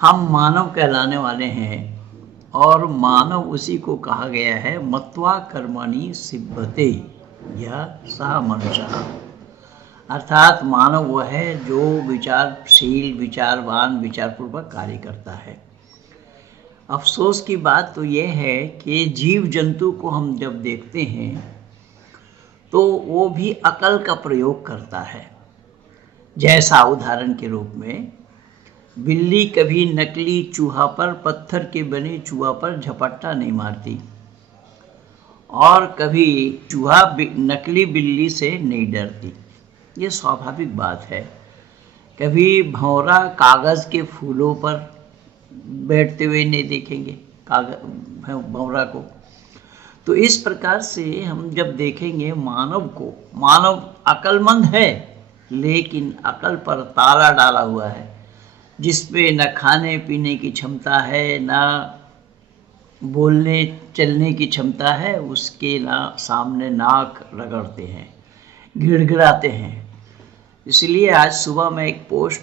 हम मानव कहलाने वाले हैं और मानव उसी को कहा गया है मत्वा कर्मणि सिद्धते या सा मनुष्य, अर्थात मानव वह है जो विचारशील, विचारवान, विचारपूर्वक कार्य करता है। अफसोस की बात तो यह है कि जीव जंतु को हम जब देखते हैं तो वो भी अकल का प्रयोग करता है। जैसा उदाहरण के रूप में बिल्ली कभी नकली चूहा पर, पत्थर के बने चूहा पर झपट्टा नहीं मारती और कभी चूहा नकली बिल्ली से नहीं डरती। ये स्वाभाविक बात है। कभी भंवरा कागज़ के फूलों पर बैठते हुए नहीं देखेंगे भंवरा को। तो इस प्रकार से हम जब देखेंगे मानव को, मानव अक्लमंद है लेकिन अकल पर ताला डाला हुआ है, जिसपे न खाने पीने की क्षमता है, न बोलने चलने की क्षमता है, उसके ना सामने नाक रगड़ते हैं, गिड़गिड़ाते हैं। इसलिए आज सुबह मैं एक पोस्ट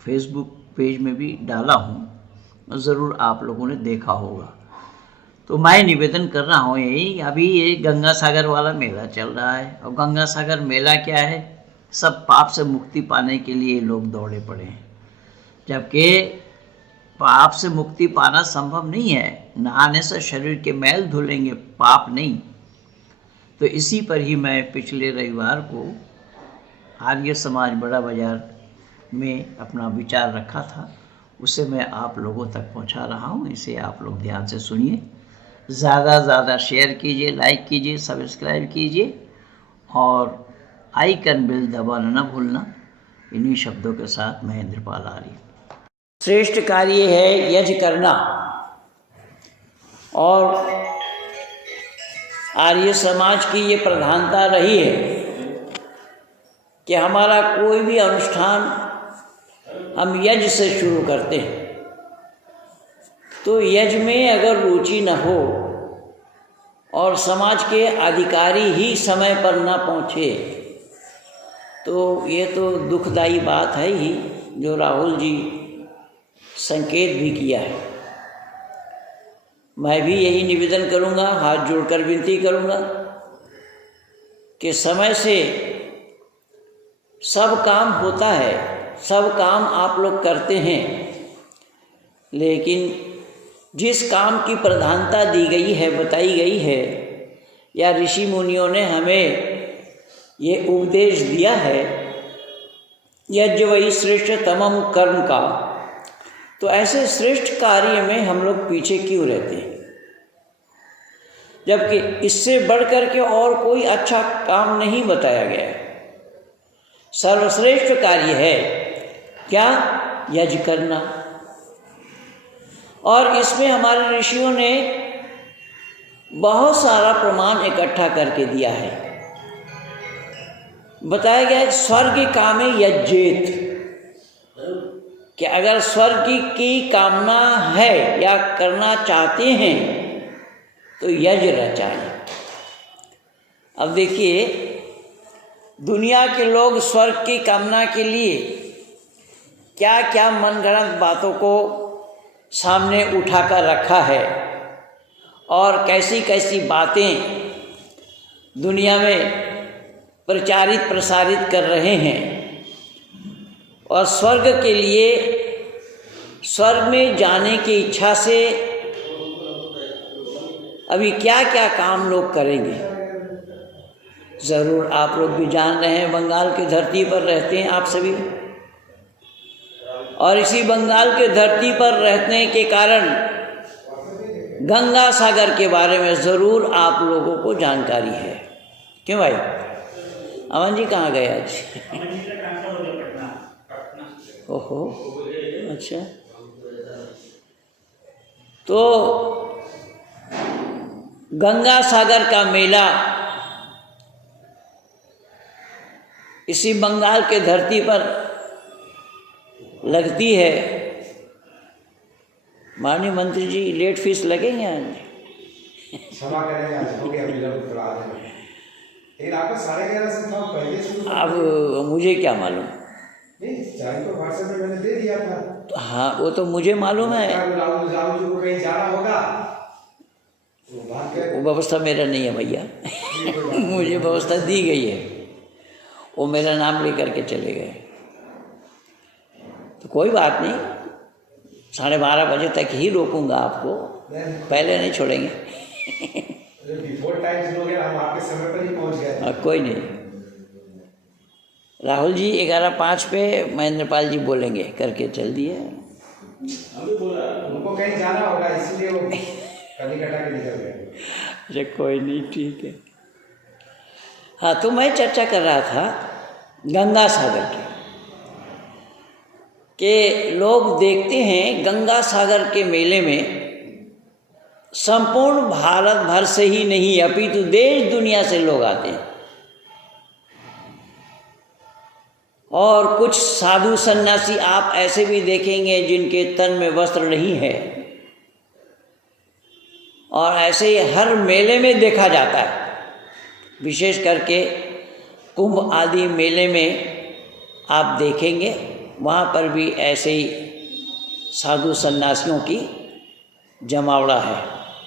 फेसबुक पेज में भी डाला हूँ, ज़रूर आप लोगों ने देखा होगा। तो मैं निवेदन कर रहा हूँ यही, अभी ये गंगा सागर वाला मेला चल रहा है और गंगा सागर मेला क्या है, सब पाप से मुक्ति पाने के लिए लोग दौड़े पड़े हैं, जबकि पाप से मुक्ति पाना संभव नहीं है। नहाने से शरीर के मैल धुलेंगे, पाप नहीं। तो इसी पर ही मैं पिछले रविवार को आर्य समाज बड़ा बाजार में अपना विचार रखा था, उसे मैं आप लोगों तक पहुंचा रहा हूं। इसे आप लोग ध्यान से सुनिए, ज़्यादा से ज़्यादा शेयर कीजिए, लाइक कीजिए, सब्सक्राइब कीजिए और आइकन बेल दबाना न भूलना। इन्हीं शब्दों के साथ मैं इंद्रपाल आर्य। श्रेष्ठ कार्य है यज्ञ करना और आर्य समाज की ये प्रधानता रही है कि हमारा कोई भी अनुष्ठान हम यज्ञ से शुरू करते हैं। तो यज्ञ में अगर रुचि न हो और समाज के अधिकारी ही समय पर न पहुँचे तो ये तो दुखदाई बात है ही, जो राहुल जी संकेत भी किया है। मैं भी यही निवेदन करूंगा, हाथ जोड़कर विनती करूंगा कि समय से सब काम होता है, सब काम आप लोग करते हैं, लेकिन जिस काम की प्रधानता दी गई है, बताई गई है, या ऋषि मुनियों ने हमें ये उपदेश दिया है, यज्ञ वही श्रेष्ठतमम कर्म का, तो ऐसे श्रेष्ठ कार्य में हम लोग पीछे क्यों रहते हैं, जबकि इससे बढ़कर के और कोई अच्छा काम नहीं बताया गया है। सर्वश्रेष्ठ कार्य है क्या? यज्ञ करना। और इसमें हमारे ऋषियों ने बहुत सारा प्रमाण इकट्ठा करके दिया है। बताया गया है स्वर्ग कामे यज्ञेत, कि अगर स्वर्ग की कामना है या करना चाहते हैं तो यज्ञ रचाएं। अब देखिए, दुनिया के लोग स्वर्ग की कामना के लिए क्या क्या मनगढ़ंत बातों को सामने उठाकर रखा है और कैसी कैसी बातें दुनिया में प्रचारित प्रसारित कर रहे हैं। और स्वर्ग के लिए, स्वर्ग में जाने की इच्छा से अभी क्या क्या काम लोग करेंगे, ज़रूर आप लोग भी जान रहे हैं। बंगाल की धरती पर रहते हैं आप सभी, और इसी बंगाल के धरती पर रहने के कारण गंगा सागर के बारे में ज़रूर आप लोगों को जानकारी है। क्यों भाई? अमन जी कहाँ गए आज? ओहो, अच्छा। तो गंगा सागर का मेला इसी बंगाल के धरती पर लगती है। माननीय मंत्री जी, लेट फीस लगेंगे आज? क्षमा करेंगे, आज हो गया विलंब थोड़ा आज में। लेकिन आपका 11:30 से था पहले शुरू। अब मुझे क्या मालूम? नहीं, चाहे तो व्हाट्सएप में मैंने दे दिया था। हाँ वो तो मुझे मालूम है, राहुल जी को कहीं जाना होगा, वो बात वो व्यवस्था मेरा नहीं है भैया। मुझे व्यवस्था दी गई है, वो मेरा नाम लेकर के चले गए। तो कोई बात नहीं, 12:30 बजे तक ही रोकूंगा आपको, पहले नहीं छोड़ेंगे। बिफोर टाइम हो गया, हम आपके समय पर ही पहुंच गए। कोई नहीं, राहुल जी 11:05 पे महेंद्रपाल जी बोलेंगे करके चल दिए। उनको कहीं जाना होगा इसलिए वो कटा के निकल गए। अरे कोई नहीं, ठीक है। हाँ, तो मैं चर्चा कर रहा था गंगा सागर की, कि लोग देखते हैं गंगा सागर के मेले में संपूर्ण भारत भर से ही नहीं अपितु देश दुनिया से लोग आते हैं, और कुछ साधु सन्यासी आप ऐसे भी देखेंगे जिनके तन में वस्त्र नहीं है, और ऐसे ही हर मेले में देखा जाता है। विशेष करके कुंभ आदि मेले में आप देखेंगे, वहाँ पर भी ऐसे ही साधु सन्यासियों की जमावड़ा है।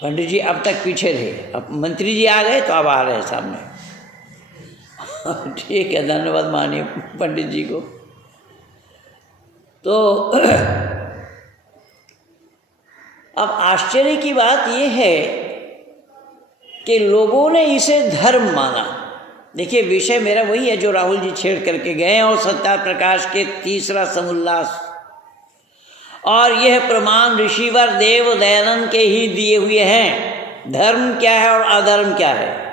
पंडित जी अब तक पीछे थे, अब मंत्री जी आ गए तो अब आ रहे हैं सामने। ठीक है, धन्यवाद मानिए पंडित जी को। तो अब आश्चर्य की बात यह है कि लोगों ने इसे धर्म माना। देखिए, विषय मेरा वही है जो राहुल जी छेड़ करके गए, और सत्या प्रकाश के तीसरा समुल्लास, और यह प्रमाण ऋषिवर देव दयानंद के ही दिए हुए हैं, धर्म क्या है और अधर्म क्या है।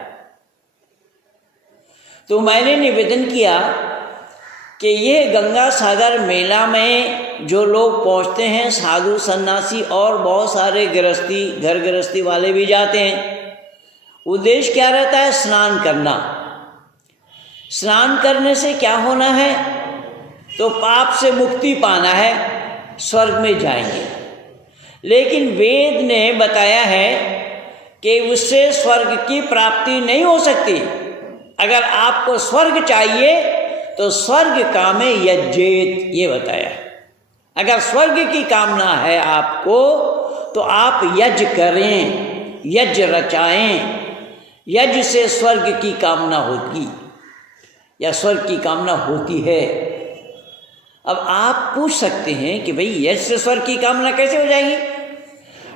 तो मैंने निवेदन किया कि ये गंगा सागर मेला में जो लोग पहुंचते हैं, साधु सन्यासी और बहुत सारे गृहस्थी, घर गृहस्थी वाले भी जाते हैं, उद्देश्य क्या रहता है? स्नान करना। स्नान करने से क्या होना है? तो पाप से मुक्ति पाना है, स्वर्ग में जाएंगे। लेकिन वेद ने बताया है कि उससे स्वर्ग की प्राप्ति नहीं हो सकती। अगर आपको स्वर्ग चाहिए तो स्वर्ग कामे यज्ञेत, ये बताया। अगर स्वर्ग की कामना है आपको तो आप यज्ञ करें, यज्ञ रचाएं। यज्ञ से स्वर्ग की कामना होती, या स्वर्ग की कामना होती है। अब आप पूछ सकते हैं कि भाई यज्ञ से स्वर्ग की कामना कैसे हो जाएगी?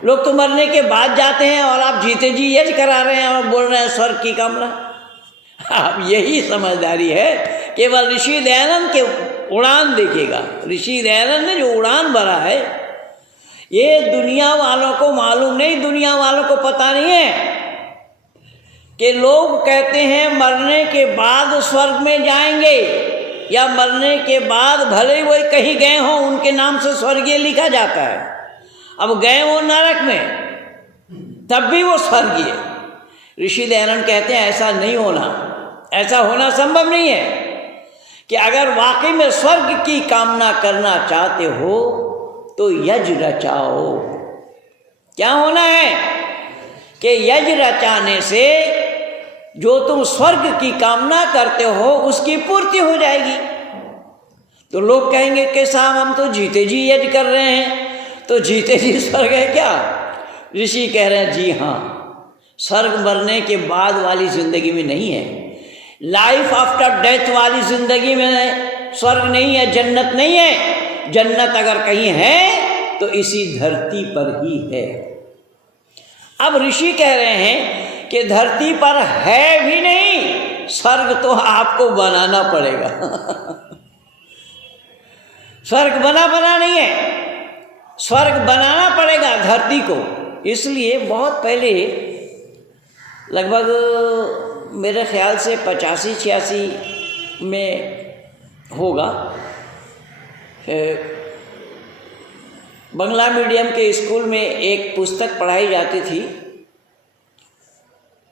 लोग तो मरने के बाद जाते हैं और आप जीते जी यज्ञ करा रहे हैं और बोल रहे हैं स्वर्ग की कामना। आप यही समझदारी है। केवल ऋषि दयानंद के उड़ान देखिएगा, ऋषि दयानंद ने जो उड़ान भरा है, ये दुनिया वालों को मालूम नहीं, दुनिया वालों को पता नहीं है कि लोग कहते हैं मरने के बाद स्वर्ग में जाएंगे, या मरने के बाद भले वही कहीं गए हों उनके नाम से स्वर्गीय लिखा जाता है। अब गए वो नरक में तब भी वो स्वर्गीय। ऋषि दयानंद कहते हैं ऐसा नहीं होना, ऐसा होना संभव नहीं है। कि अगर वाकई में स्वर्ग की कामना करना चाहते हो तो यज्ञ रचाओ। क्या होना है कि यज्ञ रचाने से जो तुम स्वर्ग की कामना करते हो उसकी पूर्ति हो जाएगी। तो लोग कहेंगे कि साहब हम तो जीते जी यज्ञ कर रहे हैं, तो जीते जी स्वर्ग है क्या? ऋषि कह रहे हैं जी हाँ, स्वर्ग मरने के बाद वाली जिंदगी में नहीं है, लाइफ आफ्टर डेथ वाली जिंदगी में स्वर्ग नहीं है, जन्नत नहीं है। जन्नत अगर कहीं है तो इसी धरती पर ही है। अब ऋषि कह रहे हैं कि धरती पर है भी नहीं, स्वर्ग तो आपको बनाना पड़ेगा। स्वर्ग बना नहीं है, स्वर्ग बनाना पड़ेगा धरती को। इसलिए बहुत पहले, लगभग मेरे ख्याल से 85-86 में होगा, बंगला मीडियम के स्कूल में एक पुस्तक पढ़ाई जाती थी।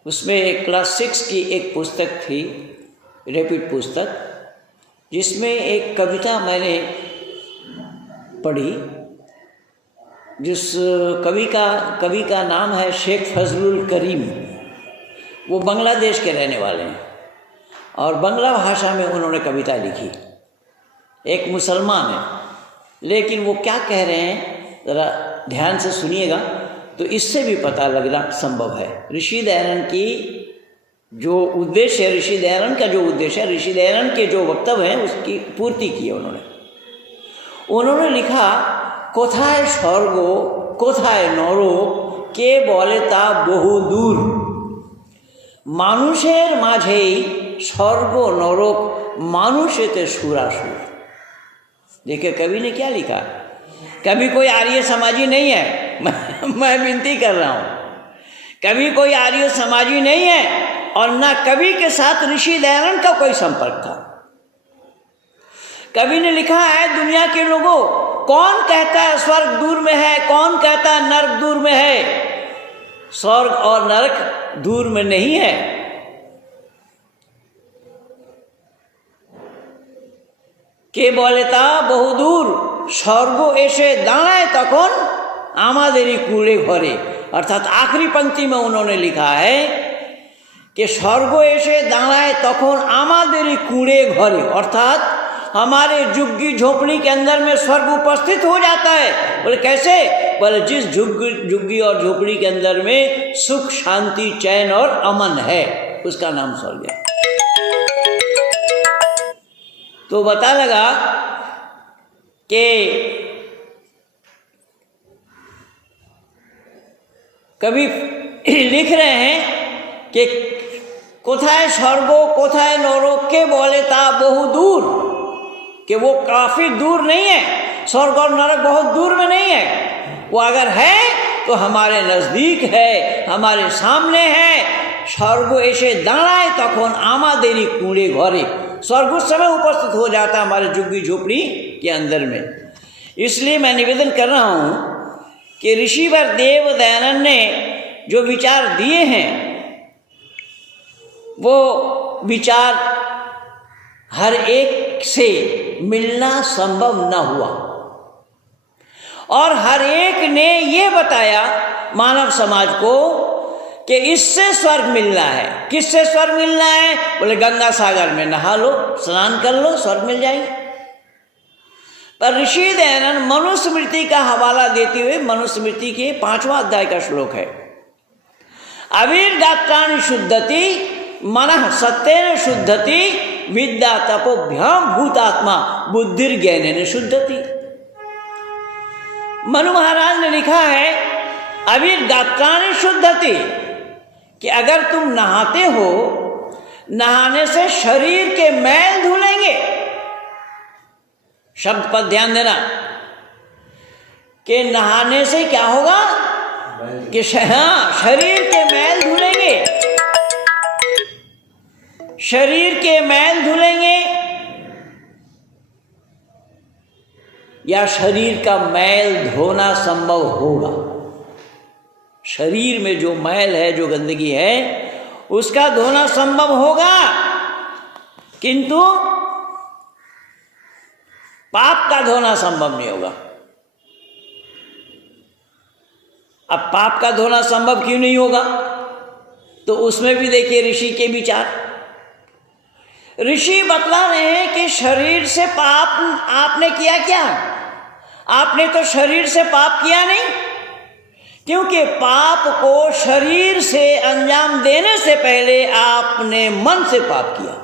उसमें क्लास 6 की एक पुस्तक थी, रैपिड पुस्तक, जिसमें एक कविता मैंने पढ़ी, जिस कवि का नाम है शेख फजलुल करीम। वो बांग्लादेश के रहने वाले हैं और बांग्ला भाषा में उन्होंने कविता लिखी। एक मुसलमान है लेकिन वो क्या कह रहे हैं ज़रा ध्यान से सुनिएगा, तो इससे भी पता लगना संभव है। ऋषि दयानंद की जो उद्देश्य है, ऋषि दयानंद का जो उद्देश्य है, ऋषि दयानंद के जो वक्तव्य हैं उसकी पूर्ति की है उन्होंने लिखा, कोथाय स्वर्ग कोथाय नरक के बोले ता बहु दूर, मानुषेर माझेई स्वर्ग नरक मानुषेते सुरासुर। देखिए कवि ने क्या लिखा। कभी कोई आर्य समाजी नहीं है, मैं विनती कर रहा हूँ, कभी कोई आर्य समाजी नहीं है और ना कवि के साथ ऋषि दयानंद का कोई संपर्क था। कवि ने लिखा है, दुनिया के लोगों, कौन कहता है स्वर्ग दूर में है, कौन कहता है नरक दूर में है? स्वर्ग और नरक दूर में नहीं है। के बोलेता बहुदूर, स्वर्ग एसे दाঁড়ায় तখন आमादेरी कूले घरे। अर्थात आखिरी पंक्ति में उन्होंने लिखा है कि स्वर्ग एसे दाঁড়ায় तখন आमादेरी कूड़े घरे, अर्थात हमारे झुग्गी झोपड़ी के अंदर में स्वर्ग उपस्थित हो जाता है। बोले कैसे? बोले जिस झुग्गी और झोपड़ी के अंदर में सुख शांति चैन और अमन है उसका नाम स्वर्ग है। तो बता लगा कि कवि लिख रहे हैं कि कोथाय स्वर्गो कोथाय नरक के बोले ता बहु दूर, कि वो काफ़ी दूर नहीं है, स्वर्ग और नरक बहुत दूर में नहीं है, वो अगर है तो हमारे नज़दीक है, हमारे सामने है। स्वर्ग ऐसे दाঁড়ায় तখন आमादेरी कूड़े घरे, स्वर्ग उस समय उपस्थित हो जाता है हमारे झुग्गी झोपड़ी के अंदर में। इसलिए मैं निवेदन कर रहा हूँ कि ऋषिवर देव दयानंद ने जो विचार दिए हैं वो विचार हर एक से मिलना संभव न हुआ, और हर एक ने ये बताया मानव समाज को कि इससे स्वर्ग मिलना है। किससे स्वर्ग मिलना है? बोले गंगा सागर में नहा लो, स्नान कर लो, स्वर्ग मिल जाएंगे। पर ऋषि दयानंद मनुस्मृति का हवाला देते हुए, मनुस्मृति के 5वां अध्याय का श्लोक है, अविर्गात्राणि शुद्धति मनः सत्येन शुद्धति विद्या तपोभ्याम भूतात्मा बुद्धिर ज्ञानेन शुद्धति। मनु महाराज ने लिखा है, अविर्गात्राणि शुद्धति, कि अगर तुम नहाते हो, नहाने से शरीर के मैल धुलेंगे। शब्द पर ध्यान देना कि नहाने से क्या होगा कि शरीर के मैल धुलेंगे, शरीर के मैल धुलेंगे, या शरीर का मैल धोना संभव होगा। शरीर में जो मैल है, जो गंदगी है, उसका धोना संभव होगा, किंतु पाप का धोना संभव नहीं होगा। अब पाप का धोना संभव क्यों नहीं होगा? तो उसमें भी देखिए ऋषि के विचार। ऋषि बतला रहे हैं कि शरीर से पाप आपने किया क्या? आपने तो शरीर से पाप किया नहीं, क्योंकि पाप को शरीर से अंजाम देने से पहले आपने मन से पाप किया।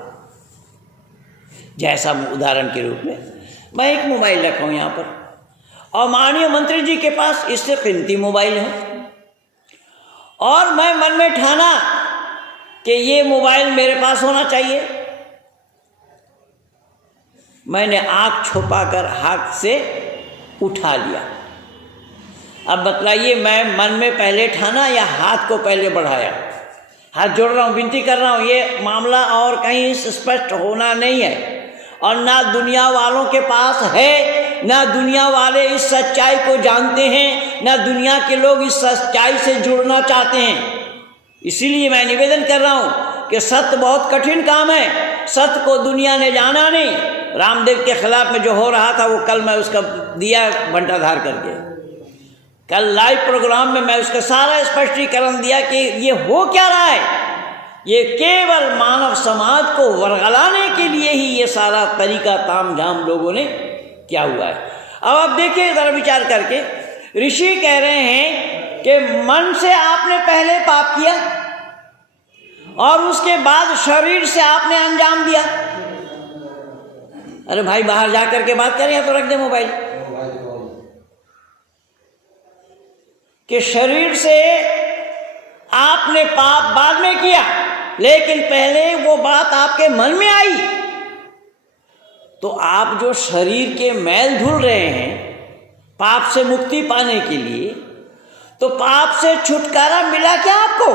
जैसा उदाहरण के रूप में मैं एक मोबाइल रखा हूँ यहाँ पर, और माननीय मंत्री जी के पास इससे कीमती मोबाइल है, और मैं मन में ठाना कि ये मोबाइल मेरे पास होना चाहिए। मैंने आँख छुपाकर हाथ से उठा लिया। अब बतलाइए, मैं मन में पहले ठाना या हाथ को पहले बढ़ाया? हाथ जोड़ रहा हूँ, विनती कर रहा हूँ, ये मामला और कहीं स्पष्ट होना नहीं है, और ना दुनिया वालों के पास है, ना दुनिया वाले इस सच्चाई को जानते हैं, ना दुनिया के लोग इस सच्चाई से जुड़ना चाहते हैं। इसीलिए मैं निवेदन कर रहा हूँ कि सत्य बहुत कठिन काम है, सत्य को दुनिया ने जाना नहीं। रामदेव के खिलाफ में जो हो रहा था वो कल मैं उसका दिया घंटाधार करके, कल लाइव प्रोग्राम में मैं उसका सारा स्पष्टीकरण दिया कि ये हो क्या रहा है। ये केवल मानव समाज को वर्गलाने के लिए ही ये सारा तरीका ताम झाम लोगों ने किया हुआ है। अब आप देखिए जरा विचार करके, ऋषि कह रहे हैं कि मन से आपने पहले पाप किया और उसके बाद शरीर से आपने अंजाम दिया। अरे भाई बाहर जा करके बात करें या तो रख दे मोबाइल। कि शरीर से आपने पाप बाद में किया, लेकिन पहले वो बात आपके मन में आई। तो आप जो शरीर के मैल धुल रहे हैं पाप से मुक्ति पाने के लिए, तो पाप से छुटकारा मिला क्या आपको?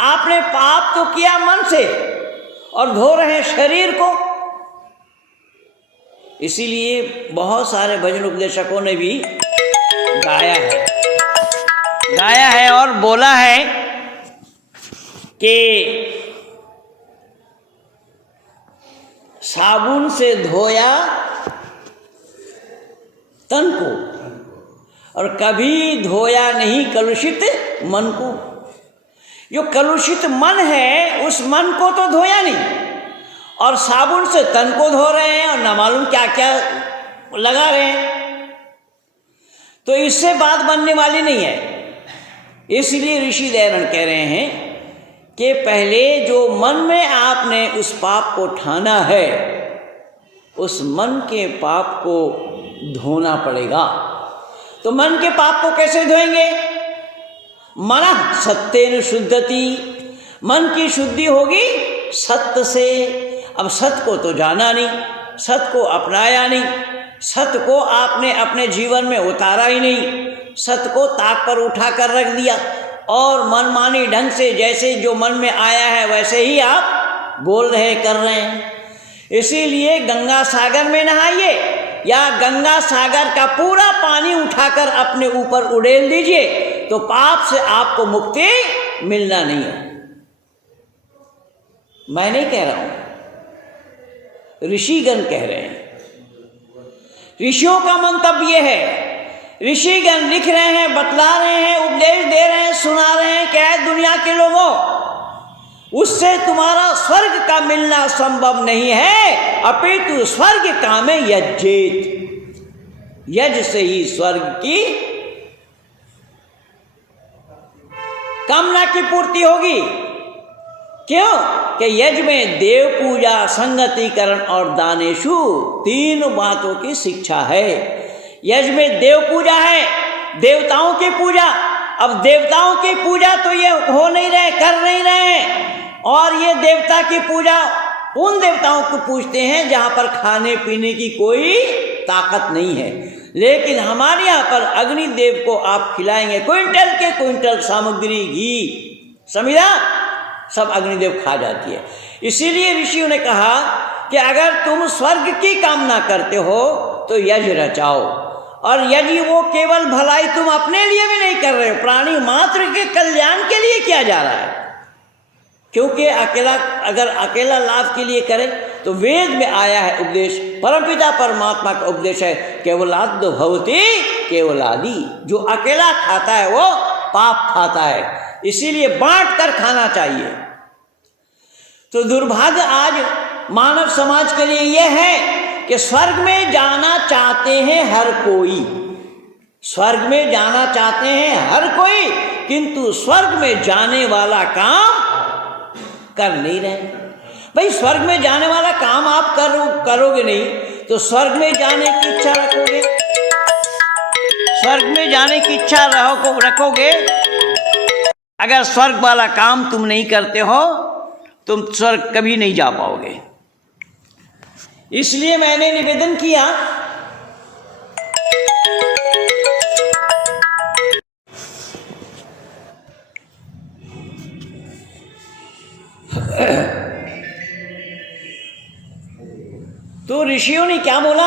आपने पाप तो किया मन से और धो रहे हैं शरीर को। इसीलिए बहुत सारे भजन उपदेशकों ने भी गाया है और बोला है कि साबुन से धोया तन को और कभी धोया नहीं कलुषित मन को। जो कलुषित मन है उस मन को तो धोया नहीं, और साबुन से तन को धो रहे हैं और न मालूम क्या क्या लगा रहे हैं, तो इससे बात बनने वाली नहीं है। इसलिए ऋषि दयानंद कह रहे हैं कि पहले जो मन में आपने उस पाप को ठाना है, उस मन के पाप को धोना पड़ेगा। तो मन के पाप को कैसे धोएंगे? मनः सत्येन शुद्धति, मन की शुद्धि होगी सत्य से। अब सत्य को तो जाना नहीं, सत्य को अपनाया नहीं, सत्य को आपने अपने जीवन में उतारा ही नहीं, सत्य को ताक पर उठा कर रख दिया और मनमानी ढंग से जैसे जो मन में आया है वैसे ही आप बोल रहे कर रहे हैं। इसीलिए गंगा सागर में नहाइए या गंगा सागर का पूरा पानी उठाकर अपने ऊपर उड़ेल दीजिए, तो पाप से आपको मुक्ति मिलना नहीं है। मैं नहीं कह रहा हूं, ऋषिगण कह रहे हैं। ऋषियों का मंतव्य है, ऋषिगण लिख रहे हैं, बतला रहे हैं, उपदेश दे रहे हैं, सुना रहे हैं। क्या है दुनिया के लोगों, उससे तुम्हारा स्वर्ग का मिलना संभव नहीं है, अपितु स्वर्ग कामे यज्जेत, यज्ञ से ही स्वर्ग की कामना की पूर्ति होगी। क्यों? कि यज्ञ में देव पूजा, संगतिकरण और दानेशु तीन बातों की शिक्षा है। यज्ञ में देव पूजा है, देवताओं की पूजा। अब देवताओं की पूजा तो ये हो नहीं रहे, कर नहीं रहे, और ये देवता की पूजा उन देवताओं को पूजते हैं जहाँ पर खाने पीने की कोई ताकत नहीं है। लेकिन हमारे यहाँ पर अग्निदेव को आप खिलाएंगे, क्विंटल के क्विंटल सामग्री, घी, समझा, सब अग्निदेव खा जाती है। इसीलिए ऋषियों ने कहा कि अगर तुम स्वर्ग की कामना करते हो तो यज्ञ रचाओ, और यदि वो केवल भलाई तुम अपने लिए भी नहीं कर रहे हो, प्राणी मात्र के कल्याण के लिए किया जा रहा है। क्योंकि अगर अकेला लाभ के लिए करे तो वेद में आया है उपदेश, परमपिता परमात्मा का उपदेश है, केवलाद्य भवति केवलादि। जो अकेला खाता है वो पाप खाता है, इसीलिए बांट कर खाना चाहिए। तो दुर्भाग्य आज मानव समाज के लिए यह है कि स्वर्ग में जाना चाहते हैं हर कोई, स्वर्ग में जाना चाहते हैं हर कोई, किंतु स्वर्ग में जाने वाला काम कर नहीं रहे। भाई स्वर्ग में जाने वाला काम आप करोगे नहीं तो स्वर्ग में जाने की इच्छा रखोगे? स्वर्ग में जाने की इच्छा रखोगे, अगर स्वर्ग वाला काम तुम नहीं करते हो तुम स्वर्ग कभी नहीं जा पाओगे। इसलिए मैंने निवेदन किया तो ऋषियों ने क्या बोला?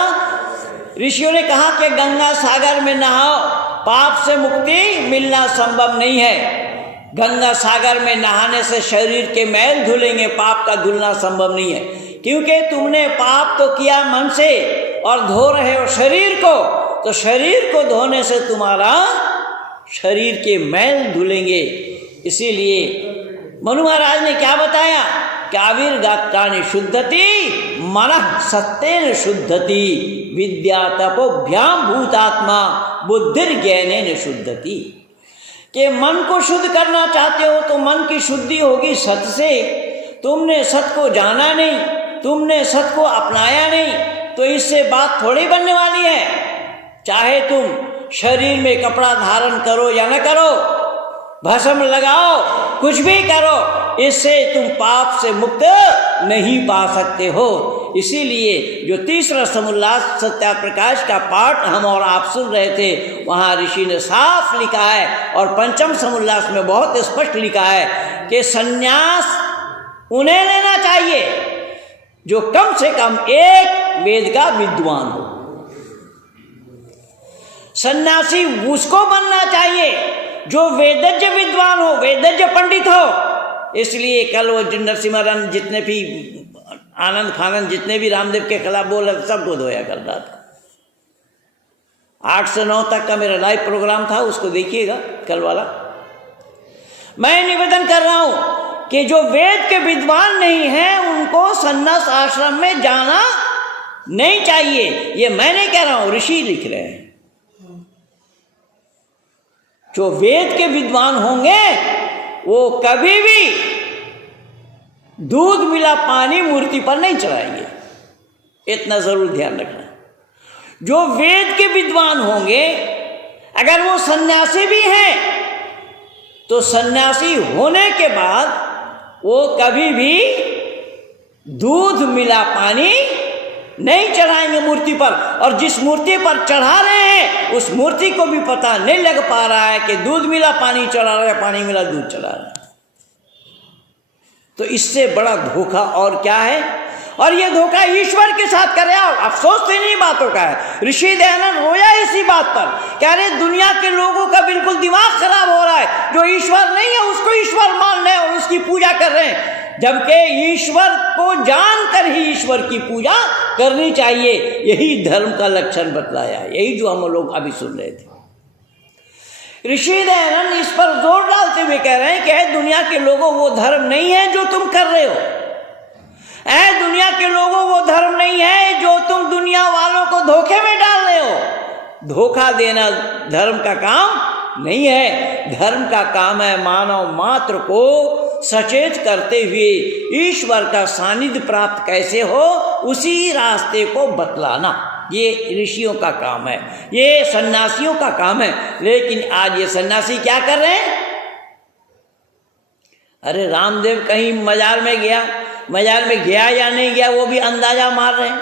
ऋषियों ने कहा कि गंगा सागर में नहाओ, पाप से मुक्ति मिलना संभव नहीं है। गंगा सागर में नहाने से शरीर के मैल धुलेंगे, पाप का धुलना संभव नहीं है। क्योंकि तुमने पाप तो किया मन से और धो रहे हो शरीर को, तो शरीर को धोने से तुम्हारा शरीर के मैल धुलेंगे। इसीलिए मनु महाराज ने क्या बताया? काविर गात्राणि शुद्धति मनः सत्येन शुद्धति विद्या तपोभ्याम भूतात्मा बुद्धिर्ज्ञानेन शुद्धति। कि मन को शुद्ध करना चाहते हो तो मन की शुद्धि होगी सत से। तुमने सत को जाना नहीं, तुमने सत को अपनाया नहीं, तो इससे बात थोड़ी बनने वाली है। चाहे तुम शरीर में कपड़ा धारण करो या न करो, भस्म लगाओ, कुछ भी करो, इससे तुम पाप से मुक्त नहीं पा सकते हो। इसीलिए जो तीसरा समुल्लास सत्याप्रकाश का पाठ हम और आप सुन रहे थे, वहाँ ऋषि ने साफ लिखा है और पंचम समुल्लास में बहुत स्पष्ट लिखा है कि संन्यास उन्हें लेना चाहिए जो कम से कम एक वेद का विद्वान हो। सन्यासी उसको बनना चाहिए जो वेदज्ञ विद्वान हो, वेदज्ञ पंडित हो। इसलिए कल वो नरसिम्हा जितने भी आनंद फानंद जितने भी रामदेव के खिलाफ बोले सबको धोया कल रात को। 8 से 9 तक का मेरा लाइव प्रोग्राम था, उसको देखिएगा कल वाला। मैं निवेदन कर रहा हूं कि जो वेद के विद्वान नहीं हैं उनको सन्यास आश्रम में जाना नहीं चाहिए। ये मैं नहीं कह रहा हूं, ऋषि लिख रहे हैं। जो वेद के विद्वान होंगे वो कभी भी दूध मिला पानी मूर्ति पर नहीं चढ़ाएंगे, इतना जरूर ध्यान रखना। जो वेद के विद्वान होंगे, अगर वो सन्यासी भी हैं तो सन्यासी होने के बाद वो कभी भी दूध मिला पानी नहीं चढ़ाएंगे मूर्ति पर। और जिस मूर्ति पर चढ़ा रहे हैं उस मूर्ति को भी पता नहीं लग पा रहा है कि दूध मिला पानी चढ़ा रहा है, पानी मिला दूध चढ़ा रहा है। तो इससे बड़ा धोखा और क्या है। और ये धोखा ईश्वर के साथ करे। अफसोस तो इन्हीं बातों का है। ऋषि दयानंद रोया इसी बात पर, कह रहे दुनिया के लोगों का बिल्कुल दिमाग खराब हो रहा है। जो ईश्वर नहीं है उसको ईश्वर मान रहे हैं और उसकी पूजा कर रहे हैं, जबकि ईश्वर को जानकर ही ईश्वर की पूजा करनी चाहिए। यही धर्म का लक्षण बतलाया है, यही जो हम लोग अभी सुन रहे थे। ऋषि दयानंद इस पर जोर डालते हुए कह रहे हैं कि दुनिया के लोगों वो धर्म नहीं है जो तुम कर रहे हो। दुनिया के लोगों वो धर्म नहीं है जो तुम दुनिया वालों को धोखे में डाल रहे हो। धोखा देना धर्म का काम नहीं है। धर्म का काम है मानव मात्र को सचेत करते हुए ईश्वर का सानिध्य प्राप्त कैसे हो उसी रास्ते को बतलाना। ये ऋषियों का काम है, ये सन्यासियों का काम है। लेकिन आज ये सन्यासी क्या कर रहे हैं? अरे रामदेव कहीं मजार में गया, मजार में गया या नहीं गया वो भी अंदाजा मार रहे हैं।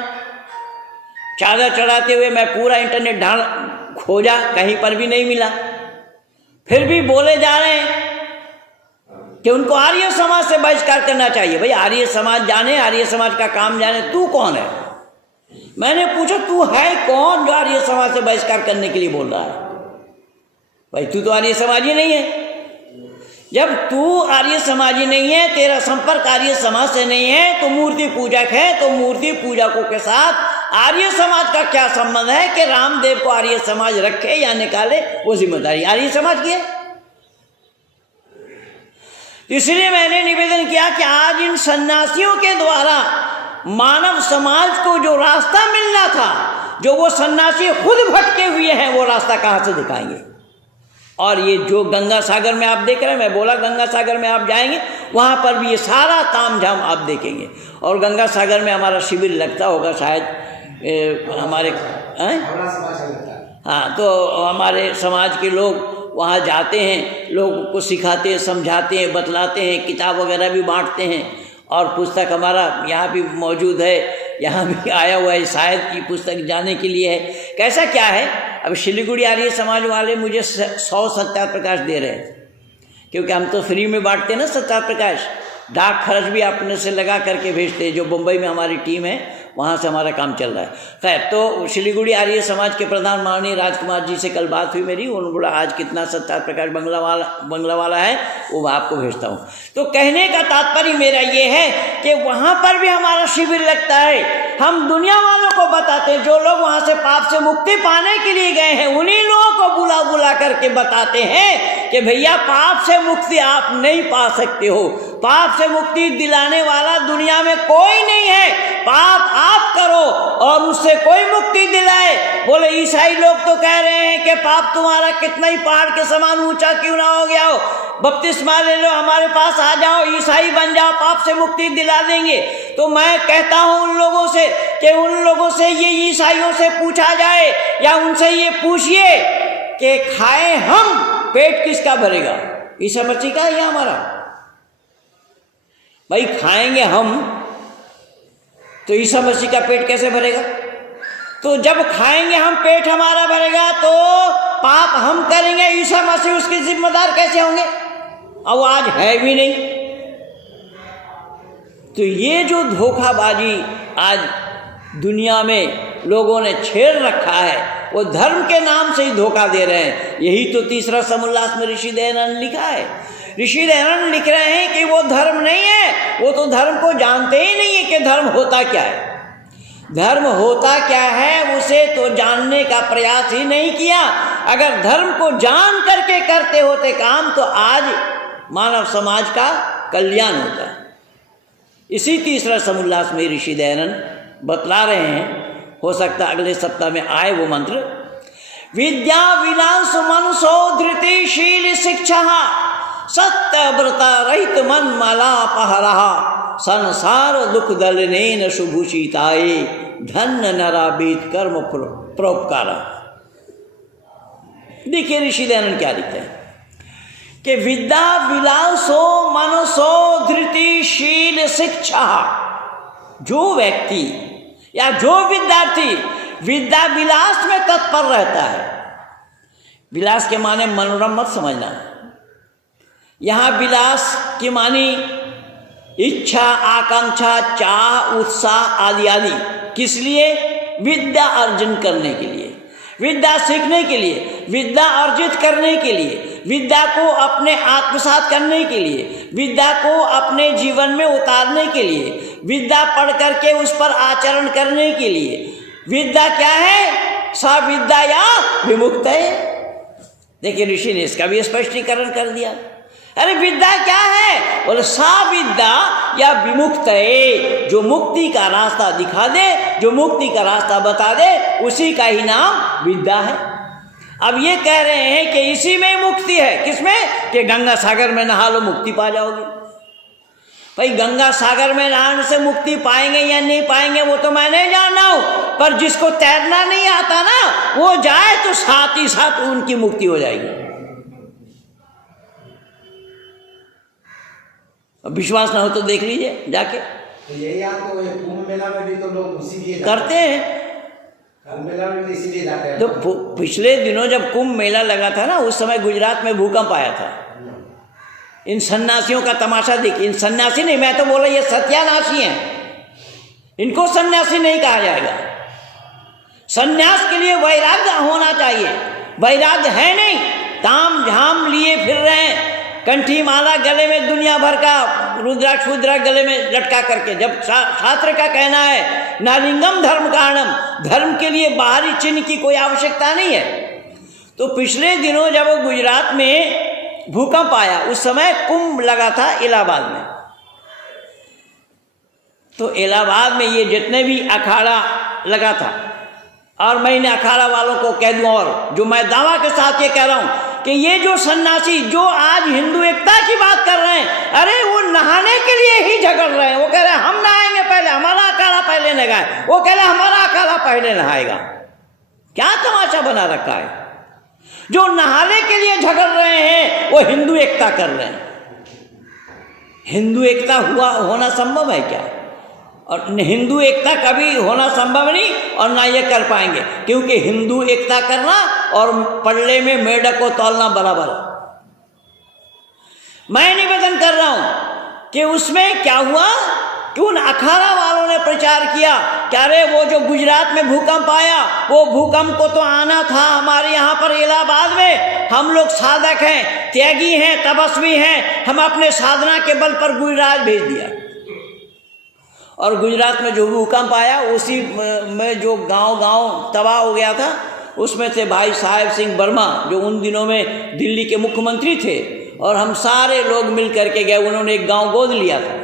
चादर चढ़ाते हुए मैं पूरा इंटरनेट खोजा, कहीं पर भी नहीं मिला। फिर भी बोले जा रहे हैं कि उनको आर्य समाज से बहिष्कार करना चाहिए। भाई आर्य समाज जाने, आर्य समाज का काम जाने। तू कौन है? मैंने पूछा तू है कौन जो आर्य समाज से बहिष्कार करने के लिए बोल रहा है? भाई तू तो आर्य समाजी नहीं है। जब तू आर्य समाजी नहीं है, तेरा संपर्क आर्य समाज से नहीं है, तो मूर्ति पूजक है, तो मूर्ति पूजकों के साथ आर्य समाज का क्या संबंध है कि रामदेव को आर्य समाज रखे या निकाले? वो जिम्मेदारी आर्य समाज की है। इसलिए मैंने निवेदन किया कि आज इन सन्यासियों के द्वारा मानव समाज को जो रास्ता मिलना था, जो वो सन्यासी खुद भटके हुए हैं, वो रास्ता कहाँ से दिखाएंगे? और ये जो गंगा सागर में आप देख रहे हैं, मैं बोला गंगा सागर में आप जाएंगे वहाँ पर भी ये सारा तामझाम आप देखेंगे। और गंगा सागर में हमारा शिविर लगता होगा शायद हमारे हाँ, तो हमारे समाज के लोग वहाँ जाते हैं, लोगों को सिखाते हैं, समझाते हैं, बतलाते हैं, किताब वगैरह भी बांटते हैं। और पुस्तक हमारा यहाँ भी मौजूद है, यहाँ भी आया हुआ है, शायद की पुस्तक जाने के लिए है। कैसा क्या है, अब सिलीगुड़ी आर्य समाज वाले मुझे 100 सत्याप्रकाश दे रहे हैं, क्योंकि हम तो फ्री में बांटते हैं ना सत्याप्रकाश। डाक खर्च भी अपने से लगा करके भेजते हैं। जो मुंबई में हमारी टीम है वहाँ से हमारा काम चल रहा है। खैर, तो सिलीगुड़ी आर्य समाज के प्रधान माननीय राजकुमार जी से कल बात हुई मेरी। उन्होंने बोला आज कितना सत्याप्रकाश बंगला वाला है वो मैं आपको भेजता हूँ। तो कहने का तात्पर्य मेरा ये है कि वहाँ पर भी हमारा शिविर लगता है। हम दुनिया वालों को बताते हैं, जो लोग वहाँ से पाप से मुक्ति पाने के लिए गए हैं, उन्हीं लोगों को बुला बुला करके बताते हैं कि भैया पाप से मुक्ति आप नहीं पा सकते हो। पाप से मुक्ति दिलाने वाला दुनिया में कोई नहीं है। पाप आप करो और उससे कोई मुक्ति दिलाए। बोले ईसाई लोग तो कह रहे हैं कि पाप तुम्हारा कितना ही पहाड़ के समान ऊंचा क्यों ना हो गया हो, बपतिस्मा ले लो, हमारे पास आ जाओ, ईसाई बन जाओ, पाप से मुक्ति दिला देंगे। तो मैं कहता हूं उन लोगों से कि उन लोगों से ये ईसाइयों से पूछा जाए या उनसे ये पूछिए कि खाएं हम, पेट किसका भरेगा, ईसा मसीह का या हमारा? भाई खाएंगे हम तो ईसा मसीह का पेट कैसे भरेगा? तो जब खाएंगे हम, पेट हमारा भरेगा, तो पाप हम करेंगे, ईसा मसीह उसके जिम्मेदार कैसे होंगे? अब आज है भी नहीं। तो ये जो धोखाबाजी आज दुनिया में लोगों ने छेड़ रखा है, वो धर्म के नाम से ही धोखा दे रहे हैं। यही तो तीसरा समोल्लास में ऋषि दयानंद लिखा है। ऋषि दयानंद लिख रहे हैं कि वो धर्म नहीं है, वो तो धर्म को जानते ही नहीं है कि धर्म होता क्या है। धर्म होता क्या है उसे तो जानने का प्रयास ही नहीं किया। अगर धर्म को जान करके करते होते काम तो आज मानव समाज का कल्याण होता। इसी तीसरा समोल्लास में ऋषि दयानंद बतला रहे हैं, हो सकता अगले सप्ताह में आए वो मंत्र। विद्या विलास मनसो धृतिशील शिक्षा सत्य व्रता रहित मन मलापहरहा संसार दुख दलनेन शुभूषिताये धन्य नराबीत कर्म परोपकारा। देखिए ऋषि दयानंद क्या लिखते हैं कि विद्या विलासो मनसो धृतिशील शिक्षा। जो व्यक्ति या जो विद्यार्थी विद्या विलास में तत्पर रहता है, विलास के माने मनोरम मत समझना, यहाँ विलास की मानी इच्छा, आकांक्षा, चाह, उत्साह आदि आदि। किस लिए? विद्या अर्जन करने के लिए, विद्या सीखने के लिए, विद्या अर्जित करने के लिए, विद्या को अपने आत्मसात करने के लिए, विद्या को अपने जीवन में उतारने के लिए, विद्या पढ़ करके उस पर आचरण करने के लिए। विद्या क्या है? सा विद्या या विमुक्त है। देखिए ऋषि ने इसका भी स्पष्टीकरण कर दिया। अरे विद्या क्या है? बोले सा विद्या या विमुक्त है, जो मुक्ति का रास्ता दिखा दे, जो मुक्ति का रास्ता बता दे, उसी का ही नाम विद्या है। अब ये कह रहे हैं कि इसी में मुक्ति है। किसमें? कि गंगा सागर में नहा लो, मुक्ति पा जाओगे। भाई गंगा सागर में नहाने से मुक्ति पाएंगे या नहीं पाएंगे वो तो मैं नहीं जान रहा हूं, पर जिसको तैरना नहीं आता ना, वो जाए तो साथ ही साथ उनकी मुक्ति हो जाएगी। अब विश्वास ना हो तो देख लीजिए जाके। तो यही आपको कुंभ मेला में भी तो लोग उसी लिए करते हैं। कुंभ मेला में भी इसीलिए जाते हैं। तो पिछले दिनों जब कुंभ मेला लगा था ना, उस समय गुजरात में भूकंप आया था। इन सन्यासियों का तमाशा देखिए। इन सन्यासी नहीं, मैं तो बोला ये सत्यानाशी हैं, इनको सन्यासी नहीं कहा जाएगा। सन्यास के लिए वैराग्य होना चाहिए, वैराग्य है नहीं, ताम झाम लिए फिर रहे हैं, कंठी माला गले में दुनिया भर का रुद्राक्ष रुद्राक्ष गले में लटका करके। जब शास्त्र का कहना है नालिंगम धर्म कारणम, धर्म के लिए बाहरी चिन्ह की कोई आवश्यकता नहीं है। तो पिछले दिनों जब गुजरात में भूकंप आया, उस समय कुंभ लगा था इलाहाबाद में। तो इलाहाबाद में ये जितने भी अखाड़ा लगा था, और मैंने अखाड़ा वालों को कह दूं, और जो मैं दावा के साथ ये कह रहा हूं कि ये जो सन्यासी जो आज हिंदू एकता की बात कर रहे हैं, अरे वो नहाने के लिए ही झगड़ रहे हैं। वो कह रहे हैं हम नहाएंगे पहले, हमारा अखाड़ा पहले नहाए, वो कह रहे हैं हमारा अखाड़ा पहले नहाएगा। क्या तमाशा बना रखा है? जो नहाने के लिए झगड़ रहे हैं वो हिंदू एकता कर रहे हैं। हिंदू एकता होना संभव है क्या? और हिंदू एकता कभी होना संभव नहीं, और ना ये कर पाएंगे, क्योंकि हिंदू एकता करना और पल्ले में मेढक को तौलना बराबर है। मैं निवेदन कर रहा हूं कि उसमें क्या हुआ कि उन अखाड़ा वालों ने प्रचार किया कि अरे वो जो गुजरात में भूकंप आया, वो भूकंप को तो आना था हमारे यहाँ पर इलाहाबाद में, हम लोग साधक हैं, त्यागी हैं, तपस्वी हैं, हम अपने साधना के बल पर गुजरात भेज दिया। और गुजरात में जो भूकंप आया उसी में जो गांव तबाह हो गया था, उसमें से भाई साहेब सिंह वर्मा जो उन दिनों में दिल्ली के मुख्यमंत्री थे, और हम सारे लोग मिल करके गए। उन्होंने एक गांव गोद लिया था,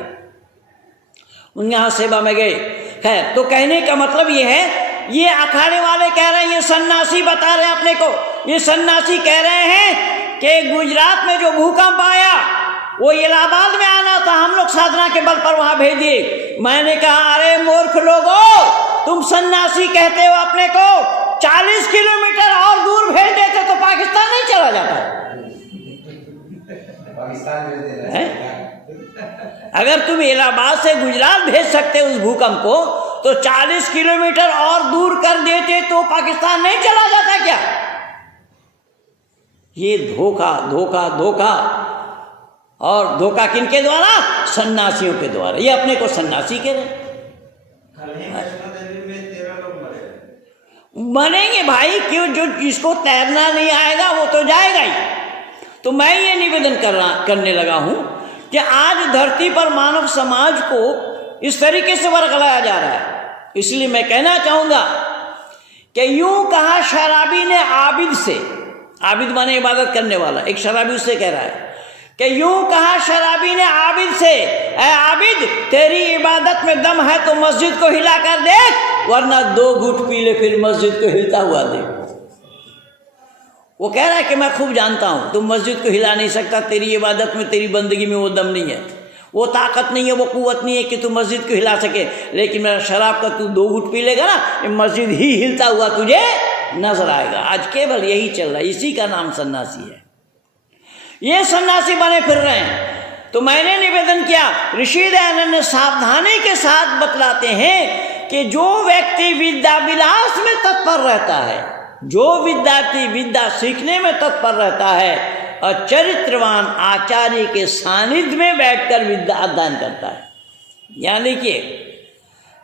उन यहाँ सेवा में गए। खैर, तो कहने का मतलब ये है, ये अखाड़े वाले कह रहे हैं, ये सन्यासी बता रहे हैं अपने को, ये सन्यासी कह रहे हैं कि गुजरात में जो भूकंप आया वो इलाहाबाद में आना था, हम लोग साधना के बल पर वहां भेज दिए। मैंने कहा अरे मूर्ख लोगों, तुम सन्यासी कहते हो अपने को, 40 किलोमीटर और दूर भेज देते तो पाकिस्तान नहीं चला जाता। पाकिस्तान भेज दे रहे हैं। अगर तुम इलाहाबाद से गुजरात भेज सकते उस भूकंप को, तो 40 किलोमीटर और दूर कर देते तो पाकिस्तान नहीं चला जाता क्या? ये धोखा धोखा धोखा, और धोखा किनके द्वारा? सन्यासियों के द्वारा। ये अपने को सन्यासी कह रहे। मरेंगे भाई, क्यों? जो जिसको तैरना नहीं आएगा वो तो जाएगा ही। तो मैं ये निवेदन करने लगा हूं कि आज धरती पर मानव समाज को इस तरीके से वर्गलाया जा रहा है। इसलिए मैं कहना चाहूंगा कि यूं कहा शराबी ने आबिद से, आबिद माने इबादत करने वाला, एक शराबी उससे कह रहा है कि यूं कहा शराबी ने आबिद से, ऐ आबिद तेरी इबादत में दम है तो मस्जिद को हिला कर देख, वरना 2 घूंट पी ले फिर मस्जिद को हिलता हुआ देख। वो कह रहा है कि मैं खूब जानता हूं तुम मस्जिद को हिला नहीं सकता, तेरी इबादत में, तेरी बंदगी में वो दम नहीं है, वो ताकत नहीं है, वो कुव्वत नहीं है कि तू मस्जिद को हिला सके। लेकिन मेरा शराब का तू 2 घूंट पी लेगा ना, मस्जिद ही हिलता हुआ तुझे नजर आएगा। आज केवल यही चल रहा है, इसी का नाम सन्यासी है। ये सन्यासी बने फिर रहे हैं। तो मैंने निवेदन किया, ऋषि दयानंद सावधानी के साथ बतलाते हैं कि जो व्यक्ति विद्या विलास में तत्पर रहता है, जो विद्यार्थी विद्या सीखने में तत्पर रहता है और चरित्रवान आचार्य के सानिध्य में बैठकर विद्या अध्ययन करता है, यानी कि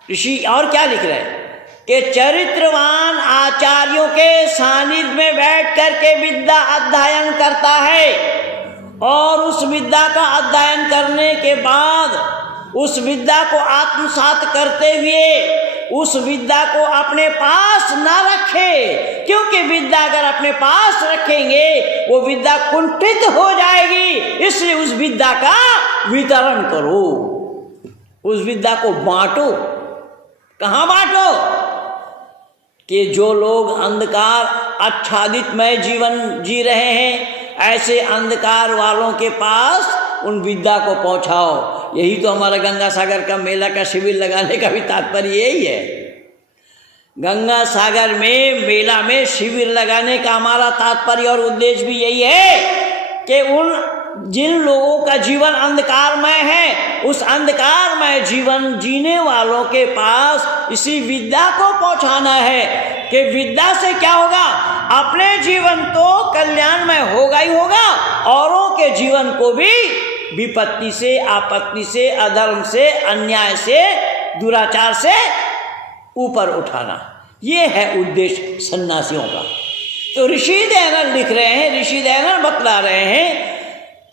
ऋषि और क्या लिख रहे हैं कि चरित्रवान आचार्यों के सानिध्य में बैठ कर के विद्या अध्ययन करता है, और उस विद्या का अध्ययन करने के बाद उस विद्या को आत्मसात करते हुए उस विद्या को अपने पास ना रखे, क्योंकि विद्या अगर अपने पास रखेंगे वो विद्या कुंठित हो जाएगी। इसलिए उस विद्या का वितरण करो, उस विद्या को बांटो। कहाँ बांटो? कि जो लोग अंधकार आच्छादितमय जीवन जी रहे हैं, ऐसे अंधकार वालों के पास उन विद्या को पहुंचाओ। यही तो हमारा गंगा सागर का मेला का शिविर लगाने का भी तात्पर्य यही है। गंगा सागर में मेला में शिविर लगाने का हमारा तात्पर्य और उद्देश्य भी यही है कि उन जिन लोगों का जीवन अंधकारमय है, उस अंधकारमय जीवन जीने वालों के पास इसी विद्या को पहुंचाना है कि विद्या से क्या होगा, अपने जीवन तो कल्याणमय होगा ही होगा, औरों के जीवन को भी विपत्ति से, आपत्ति से, अधर्म से, अन्याय से, दुराचार से ऊपर उठाना। ये है उद्देश्य सन्यासियों का। तो ऋषि दयानंद लिख रहे हैं, ऋषि दयानंद बतला रहे हैं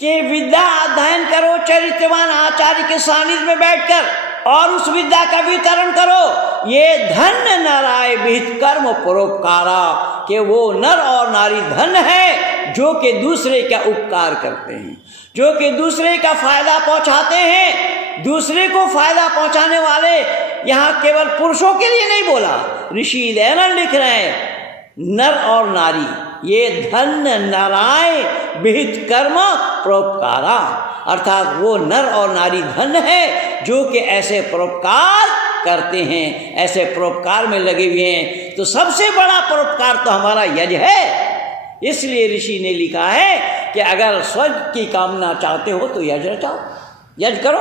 कि विद्या अध्ययन करो चरित्रवान आचार्य के सानिध्य में बैठकर, और उस विद्या का वितरण करो। ये धन्य नराय विहित कर्म परोपकारा, कि वो नर और नारी धन्य है जो कि दूसरे का उपकार करते हैं, जो कि दूसरे का फायदा पहुंचाते हैं। दूसरे को फायदा पहुंचाने वाले यहाँ केवल पुरुषों के लिए नहीं बोला, ऋषि दयानंद लिख रहे हैं नर और नारी, ये धन्य नराय विहित कर्म परोपकारा, अर्थात वो नर और नारी धन्य है जो कि ऐसे परोपकार करते हैं, ऐसे परोपकार में लगे हुए हैं। तो सबसे बड़ा परोपकार तो हमारा यज्ञ है। इसलिए ऋषि ने लिखा है कि अगर स्वर्ग की कामना चाहते हो तो यज्ञ रचाओ, यज्ञ करो,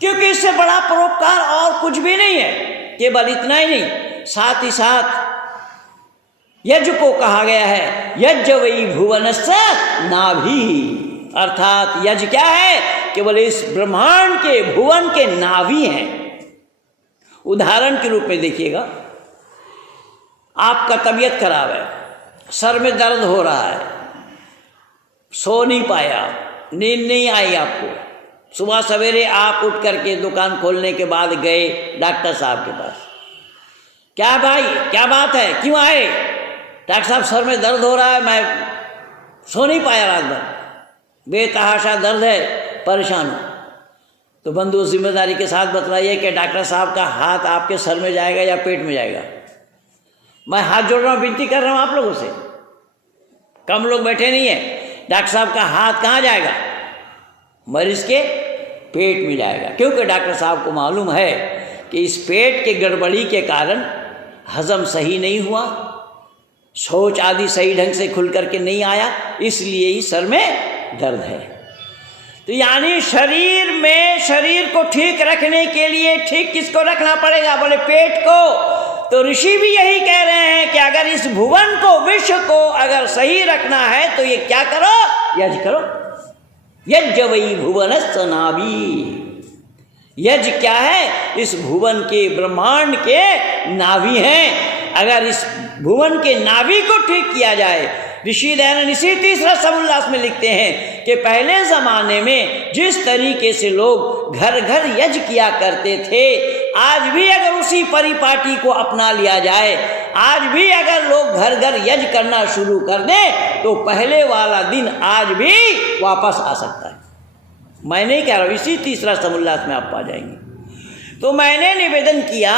क्योंकि इससे बड़ा परोपकार और कुछ भी नहीं है। केवल इतना ही नहीं, साथ ही साथ यज्ञ को कहा गया है यज्ञ वै भुवनस्य नाभि, अर्थात यज्ञ क्या है, केवल इस ब्रह्मांड के भुवन के नाभि हैं। उदाहरण के रूप में देखिएगा, आपका तबीयत खराब है, सर में दर्द हो रहा है, सो नहीं पाया, नींद नहीं आई आपको, सुबह सवेरे आप उठ करके दुकान खोलने के बाद गए डॉक्टर साहब के पास, क्या भाई क्या बात है, क्यों आए? डॉक्टर साहब सर में दर्द हो रहा है, मैं सो नहीं पाया रात भर, बेतहाशा दर्द है, परेशान हूँ। तो बंधु जिम्मेदारी के साथ बतलाइए कि डॉक्टर साहब का हाथ आपके सर में जाएगा या पेट में जाएगा? मैं हाथ जोड़ रहा हूँ, विनती कर रहा हूँ आप लोगों से, कम लोग बैठे नहीं है। डॉक्टर साहब का हाथ कहाँ जाएगा? मरीज के पेट में जाएगा, क्योंकि डॉक्टर साहब को मालूम है कि इस पेट के गड़बड़ी के कारण हजम सही नहीं हुआ, सोच आदि सही ढंग से खुल करके नहीं आया, इसलिए ही सर में दर्द है। तो यानी शरीर में, शरीर को ठीक रखने के लिए ठीक किसको रखना पड़ेगा? बोले पेट को। तो ऋषि भी यही कह रहे हैं कि अगर इस भुवन को, विश्व को अगर सही रखना है तो ये क्या करो? यज्ञ करो। यज्ञ वही भुवनस्थ नाभि। यज्ञ क्या है? इस भुवन के, ब्रह्मांड के नाभि हैं। अगर इस भुवन के नाभि को ठीक किया जाए, ऋषि दयानंद इसी तीसरा समुल्लास में लिखते हैं कि पहले ज़माने में जिस तरीके से लोग घर घर यज्ञ किया करते थे, आज भी अगर उसी परिपाटी को अपना लिया जाए, आज भी अगर लोग घर घर यज्ञ करना शुरू कर दें, तो पहले वाला दिन आज भी वापस आ सकता है। मैं नहीं कह रहा हूँ, इसी तीसरा समुल्लास में आप पा जाएंगे। तो मैंने निवेदन किया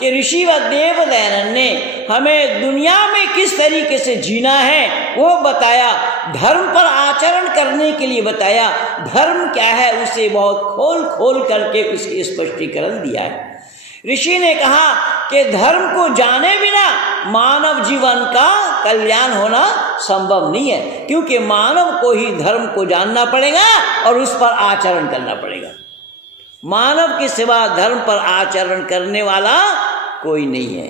कि ऋषि व देव दयानंद ने हमें दुनिया में किस तरीके से जीना है वो बताया, धर्म पर आचरण करने के लिए बताया। धर्म क्या है उसे बहुत खोल खोल करके उसकी स्पष्टीकरण दिया है। ऋषि ने कहा कि धर्म को जाने बिना मानव जीवन का कल्याण होना संभव नहीं है, क्योंकि मानव को ही धर्म को जानना पड़ेगा और उस पर आचरण करना पड़ेगा। मानव के सिवा धर्म पर आचरण करने वाला कोई नहीं है,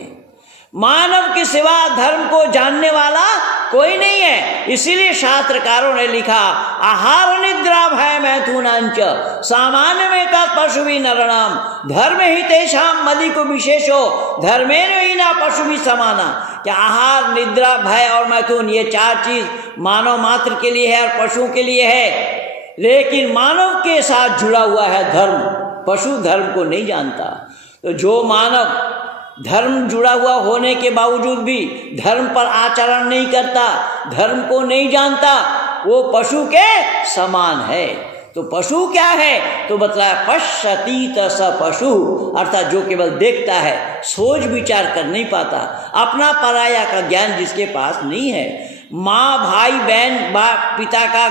मानव के सिवा धर्म को जानने वाला कोई नहीं है। इसीलिए शास्त्रकारों ने लिखा, आहार निद्रा भय मैथुनांच सामान्य में पशु भी नरणाम धर्म ही तेषाम मदि को विशेषो धर्मेण ही ना पशु भी समाना। क्या आहार, निद्रा, भय और मैथुन, ये चार चीज मानव मात्र के लिए है और पशुओं के लिए है, लेकिन मानव के साथ जुड़ा हुआ है धर्म। पशु धर्म को नहीं जानता। तो जो मानव धर्म जुड़ा हुआ होने के बावजूद भी धर्म पर आचरण नहीं करता, धर्म को नहीं जानता, वो पशु के समान है। तो पशु क्या है? तो बतलाया पश्यति तस पशु, अर्थात जो केवल देखता है, सोच विचार कर नहीं पाता, अपना पराया का ज्ञान जिसके पास नहीं है, माँ भाई बहन बाप पिता का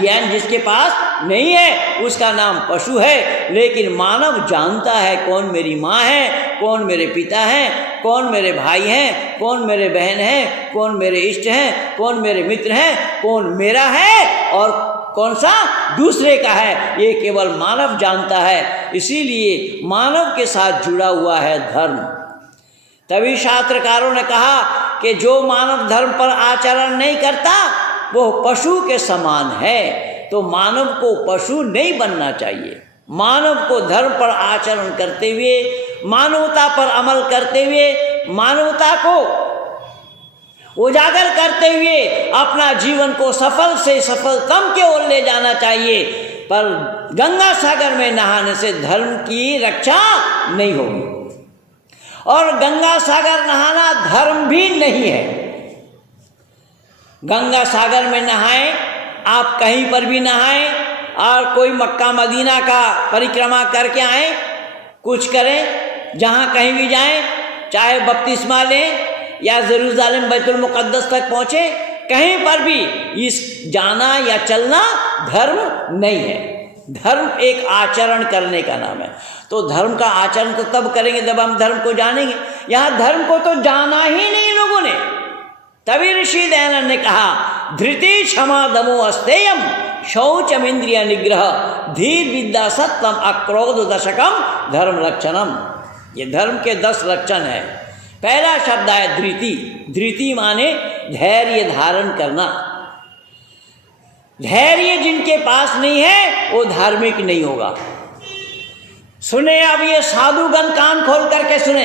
ज्ञान जिसके पास नहीं है, उसका नाम पशु है। लेकिन मानव जानता है कौन मेरी माँ है, कौन मेरे पिता हैं, कौन मेरे भाई हैं, कौन मेरे बहन हैं, कौन मेरे इष्ट हैं, कौन मेरे मित्र हैं, कौन मेरा है और कौन सा दूसरे का है, ये केवल मानव जानता है। इसीलिए मानव के साथ जुड़ा हुआ है धर्म। तभी शास्त्रकारों ने कहा कि जो मानव धर्म पर आचरण नहीं करता वो पशु के समान है। तो मानव को पशु नहीं बनना चाहिए। मानव को धर्म पर आचरण करते हुए, मानवता पर अमल करते हुए, मानवता को उजागर करते हुए अपना जीवन को सफल से सफलतम की ओर ले जाना चाहिए। पर गंगा सागर में नहाने से धर्म की रक्षा नहीं होगी, और गंगा सागर नहाना धर्म भी नहीं है। गंगा सागर में नहाएं, आप कहीं पर भी नहाएं, और कोई मक्का मदीना का परिक्रमा करके आएं, कुछ करें, जहाँ कहीं भी जाएं, चाहे बपतिस्मा लें या जेरूसलम बैतुल मुक़द्दस तक पहुँचे, कहीं पर भी इस जाना या चलना धर्म नहीं है। धर्म एक आचरण करने का नाम है। तो धर्म का आचरण तो तब करेंगे जब हम धर्म को जानेंगे। यहाँ धर्म को तो जाना ही नहीं लोगों ने। तभी ऋषि दयानंद ने कहा, धृति क्षमा दमो अस्तेयम शौचम इंद्रिय निग्रह धीर विद्या सत्यम अक्रोध दशकम धर्म लक्षणम। ये धर्म के 10 लक्षण है। पहला शब्द है धृति। धृति माने धैर्य धारण करना। धैर्य जिनके पास नहीं है वो धार्मिक नहीं होगा। सुने, अब ये साधुगण कान खोल करके सुने,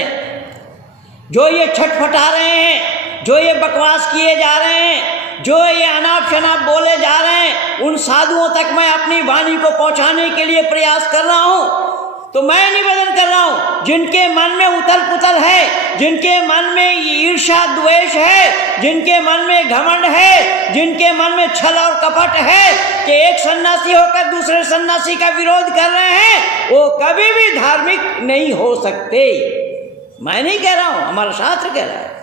जो ये छटपटा रहे हैं, जो ये बकवास किए जा रहे हैं, जो ये अनाप शनाप बोले जा रहे हैं, उन साधुओं तक मैं अपनी वाणी को पहुंचाने के लिए प्रयास कर रहा हूं। तो मैं निवेदन कर रहा हूं, जिनके मन में उथल पुथल है, जिनके मन में ईर्ष्या द्वेष है, जिनके मन में घमंड है, जिनके मन में छल और कपट है कि एक सन्यासी होकर दूसरे सन्यासी का विरोध कर रहे हैं, वो कभी भी धार्मिक नहीं हो सकते। मैं नहीं कह रहा हूं, हमारा शास्त्र कह रहा है।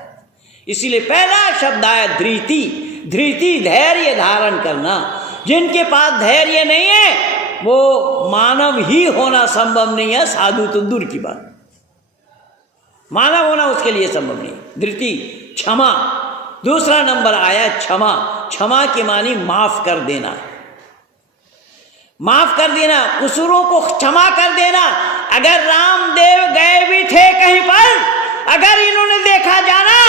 इसीलिए पहला शब्द आया धृति। धृति धैर्य धारण करना। जिनके पास धैर्य नहीं है वो मानव ही होना संभव नहीं है, साधु तो दूर की बात, मानव होना उसके लिए संभव नहीं। धृति क्षमा। दूसरा नंबर आया क्षमा। क्षमा की मानी माफ कर देना, माफ कर देना, कसूरों को क्षमा कर देना। अगर रामदेव गए भी थे कहीं पर, अगर इन्होंने देखा जाना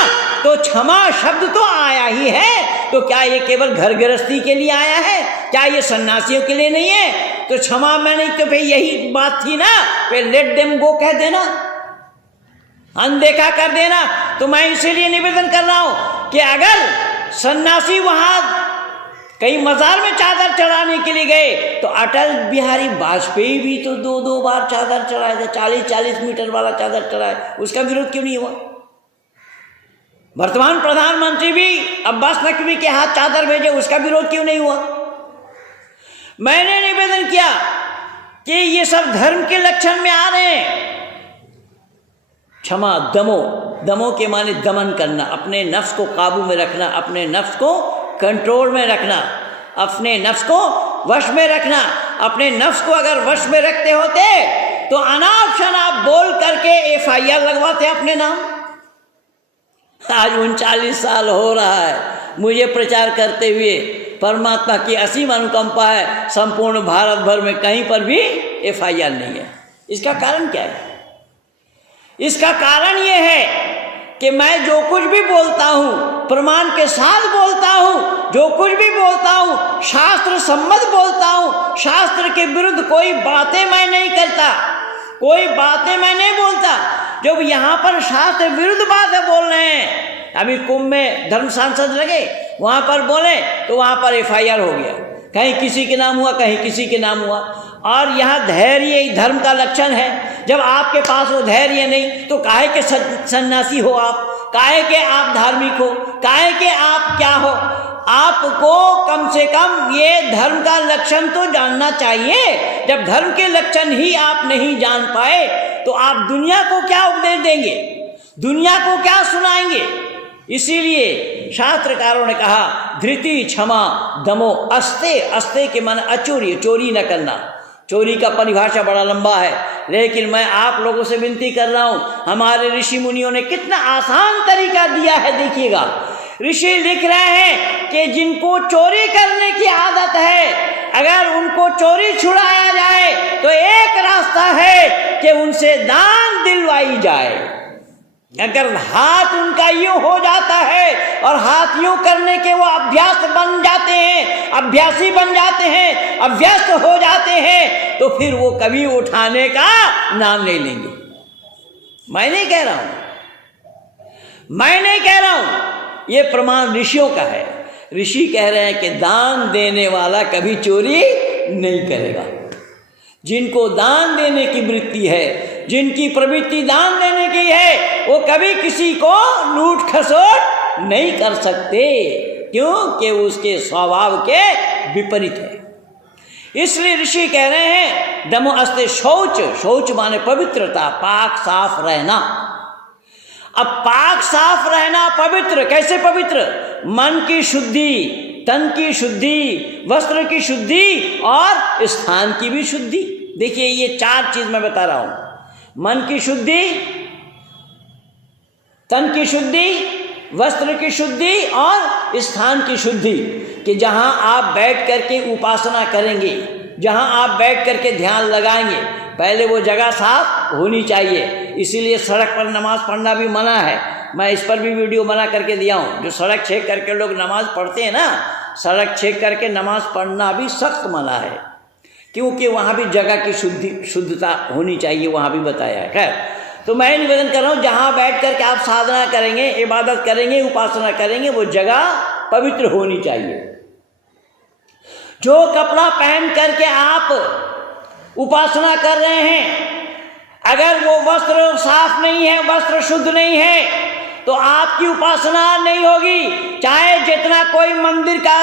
तो क्षमा शब्द तो आया ही है। तो क्या ये केवल घर गृहस्थी के लिए आया है? क्या ये सन्यासियों के लिए नहीं है? तो क्षमा में नहीं तो फिर यही बात थी ना, फिर लेट देम गो कह देना, अनदेखा कर देना। तो मैं इसीलिए निवेदन कर रहा हूं कि अगर सन्यासी वहां कहीं मजार में चादर चढ़ाने के लिए गए तो अटल बिहारी वाजपेयी भी तो 2-2 बार चादर चढ़ाए थे, 40-40 मीटर वाला चादर चढ़ाए, उसका विरोध क्यों नहीं हुआ? वर्तमान प्रधानमंत्री भी अब्बास नकवी के हाथ चादर भेजे, उसका विरोध क्यों नहीं हुआ? मैंने निवेदन किया कि ये सब धर्म के लक्षण में आ रहे हैं। क्षमा, दमो। दमो के माने दमन करना, अपने नफ्स को काबू में रखना, अपने नफ्स को कंट्रोल में रखना, अपने नफ्स को वश में रखना। अपने नफ्स को अगर वश में रखते होते तो अनाप शनाप बोल करके FIR लगवाते अपने नाम। आज 39 साल हो रहा है मुझे प्रचार करते हुए। परमात्मा की असीम अनुकंपा है, संपूर्ण भारत भर में कहीं पर भी FIR नहीं है। इसका कारण क्या है? इसका कारण ये है कि मैं जो कुछ भी बोलता हूँ प्रमाण के साथ बोलता हूँ, जो कुछ भी बोलता हूँ शास्त्र सम्मत बोलता हूँ। शास्त्र के विरुद्ध कोई बातें मैं नहीं करता, कोई बातें मैं नहीं बोलता। जब यहाँ पर शास्त्र विरुद्ध बातें बोल रहे हैं, अभी कुंभ में धर्म सांसद लगे, वहाँ पर बोले तो वहाँ पर FIR हो गया, कहीं किसी के नाम हुआ, कहीं किसी के नाम हुआ। और यहाँ धैर्य ही धर्म का लक्षण है। जब आपके पास वो धैर्य नहीं तो काहे के सन्यासी हो आप, काहे के आप धार्मिक हो, काहे के आप क्या हो? आपको कम से कम ये धर्म का लक्षण तो जानना चाहिए। जब धर्म के लक्षण ही आप नहीं जान पाए तो आप दुनिया को क्या उपदेश देंगे, दुनिया को क्या सुनाएंगे? इसीलिए शास्त्रकारों ने कहा धृति, क्षमा, दमो, अस्ते। अस्ते के मन अचोरी, चोरी न करना। चोरी का परिभाषा बड़ा लंबा है, लेकिन मैं आप लोगों से विनती कर रहा हूं, हमारे ऋषि मुनियों ने कितना आसान तरीका दिया है। देखिएगा, ऋषि लिख रहे हैं कि जिनको चोरी करने की आदत है, अगर उनको चोरी छुड़ाया जाए तो एक रास्ता है कि उनसे दान दिलवाई जाए। अगर हाथ उनका यूं हो जाता है और हाथ यूं करने के वो अभ्यास बन जाते हैं, अभ्यासी बन जाते हैं, अभ्यस्त हो जाते हैं, तो फिर वो कभी उठाने का नाम नहीं लेंगे। मैं नहीं कह रहा हूं, मैं नहीं कह रहा हूं, ये प्रमाण ऋषियों का है। ऋषि कह रहे हैं कि दान देने वाला कभी चोरी नहीं करेगा। जिनको दान देने की वृत्ति है, जिनकी प्रवृत्ति दान देने की है, वो कभी किसी को लूट खसोट नहीं कर सकते, क्योंकि उसके स्वभाव के विपरीत है। इसलिए ऋषि कह रहे हैं दमो अस्ते। शौच, शौच माने पवित्रता, पाक साफ रहना। अब पाक साफ रहना, पवित्र कैसे? पवित्र मन की शुद्धि, तन की शुद्धि, वस्त्र की शुद्धि और स्थान की भी शुद्धि। देखिए ये 4 चीज मैं बता रहा हूं, मन की शुद्धि, तन की शुद्धि, वस्त्र की शुद्धि और स्थान की शुद्धि। कि जहां आप बैठ करके उपासना करेंगे, जहां आप बैठ करके ध्यान लगाएंगे, पहले वो जगह साफ होनी चाहिए। इसीलिए सड़क पर नमाज पढ़ना भी मना है। मैं इस पर भी वीडियो बना करके दिया हूँ। जो सड़क छेक करके लोग नमाज पढ़ते हैं ना, सड़क छेक करके नमाज पढ़ना भी सख्त मना है, क्योंकि वहाँ भी जगह की शुद्धता होनी चाहिए, वहाँ भी बताया है। खैर, तो मैं निवेदन कर रहा हूँ, जहाँ बैठ करके आप साधना करेंगे, इबादत करेंगे, उपासना करेंगे, वो जगह पवित्र होनी चाहिए। जो कपड़ा पहन करके आप उपासना कर रहे हैं, अगर वो वस्त्र साफ नहीं है, वस्त्र शुद्ध नहीं है, तो आपकी उपासना नहीं होगी। चाहे जितना कोई मंदिर का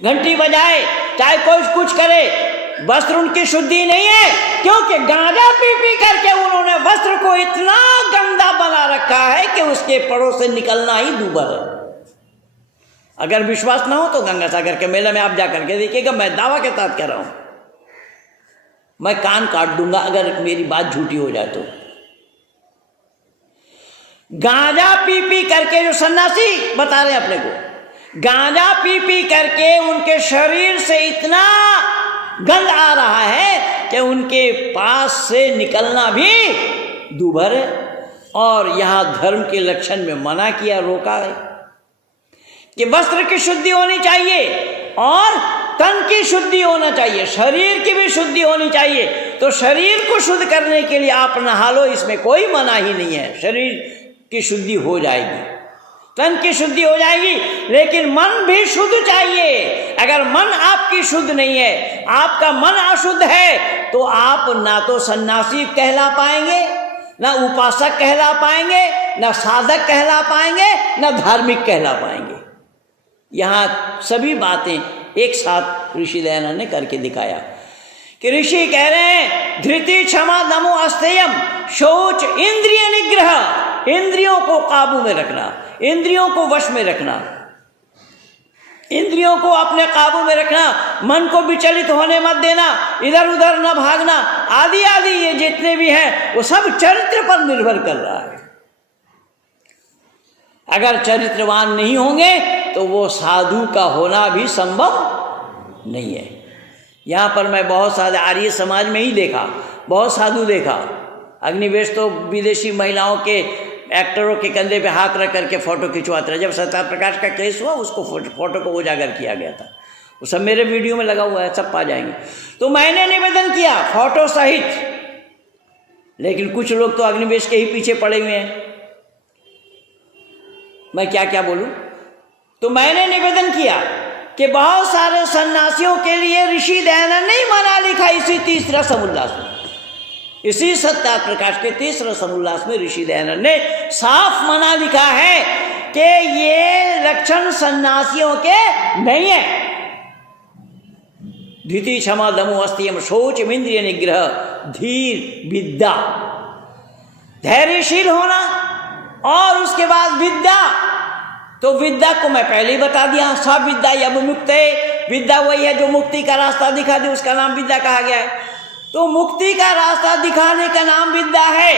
घंटी बजाए, चाहे कोई कुछ करे, वस्त्र उनकी शुद्धि नहीं है, क्योंकि गांजा पी पी करके उन्होंने वस्त्र को इतना गंदा बना रखा है कि उसके पड़ों से निकलना ही दूभर है। अगर विश्वास ना हो तो गंगा सागर के मेले में आप जाकर के देखिएगा, मैं दावा के साथ कह रहा हूं, मैं कान काट दूंगा अगर मेरी बात झूठी हो जाए तो। गांजा पी पी करके जो सन्यासी बता रहे हैं अपने को, गांजा पी पी करके उनके शरीर से इतना गंध आ रहा है कि उनके पास से निकलना भी दूभर है। और यहां धर्म के लक्षण में मना किया, रोका है कि वस्त्र की शुद्धि होनी चाहिए और तन की शुद्धि होना चाहिए, शरीर की भी शुद्धि होनी चाहिए। तो शरीर को शुद्ध करने के लिए आप नहा लो, इसमें कोई मना ही नहीं है, शरीर की शुद्धि हो जाएगी, तन की शुद्धि हो जाएगी, लेकिन मन भी शुद्ध चाहिए। अगर मन आपकी शुद्ध नहीं है, आपका मन अशुद्ध है, तो आप ना तो सन्यासी कहला पाएंगे, ना उपासक कहला पाएंगे, ना साधक कहला पाएंगे, ना धार्मिक कहला पाएंगे। यहाँ सभी बातें एक साथ ऋषि दयानंद ने करके दिखाया कि ऋषि कह रहे हैं धृति क्षमा दमो अस्तेयम, शौच इंद्रिय निग्रह, इंद्रियों को काबू में रखना, इंद्रियों को वश में रखना, इंद्रियों को अपने काबू में रखना, मन को विचलित होने मत देना, इधर उधर न भागना, आदि आदि ये जितने भी हैं वो सब चरित्र पर निर्भर कर रहा है। अगर चरित्रवान नहीं होंगे तो वो साधु का होना भी संभव नहीं है। यहाँ पर मैं बहुत सारे आर्य समाज में ही देखा, बहुत साधु देखा। अग्निवेश तो विदेशी महिलाओं के एक्टरों के कंधे पे हाथ रख करके फोटो खिंचवाते रहे। जब सत्या प्रकाश का केस हुआ उसको फोटो को उजागर किया गया था, वो सब मेरे वीडियो में लगा हुआ है, सब पा जाएंगे। तो मैंने निवेदन किया फोटो सहित, लेकिन कुछ लोग तो अग्निवेश के ही पीछे पड़े हुए हैं, मैं क्या क्या बोलूं। तो मैंने निवेदन किया कि बहुत सारे सन्यासियों के लिए ऋषि दयानंद ने मना लिखा इसी तीसरा समुल्लास में, इसी सत्या प्रकाश के तीसरा समुल्लास में ऋषि दयानंद ने साफ मना लिखा है कि ये लक्षण सन्यासियों के नहीं है। धृति क्षमा दमो अस्तियम शौच इंद्रिय निग्रह धीर विद्या, धैर्यशील होना, और उसके बाद विद्या। तो विद्या को मैं पहले ही बता दिया, सब विद्या या मुक्त है, विद्या वही है जो मुक्ति का रास्ता दिखा दे, उसका नाम विद्या कहा गया है। तो मुक्ति का रास्ता दिखाने का नाम विद्या है,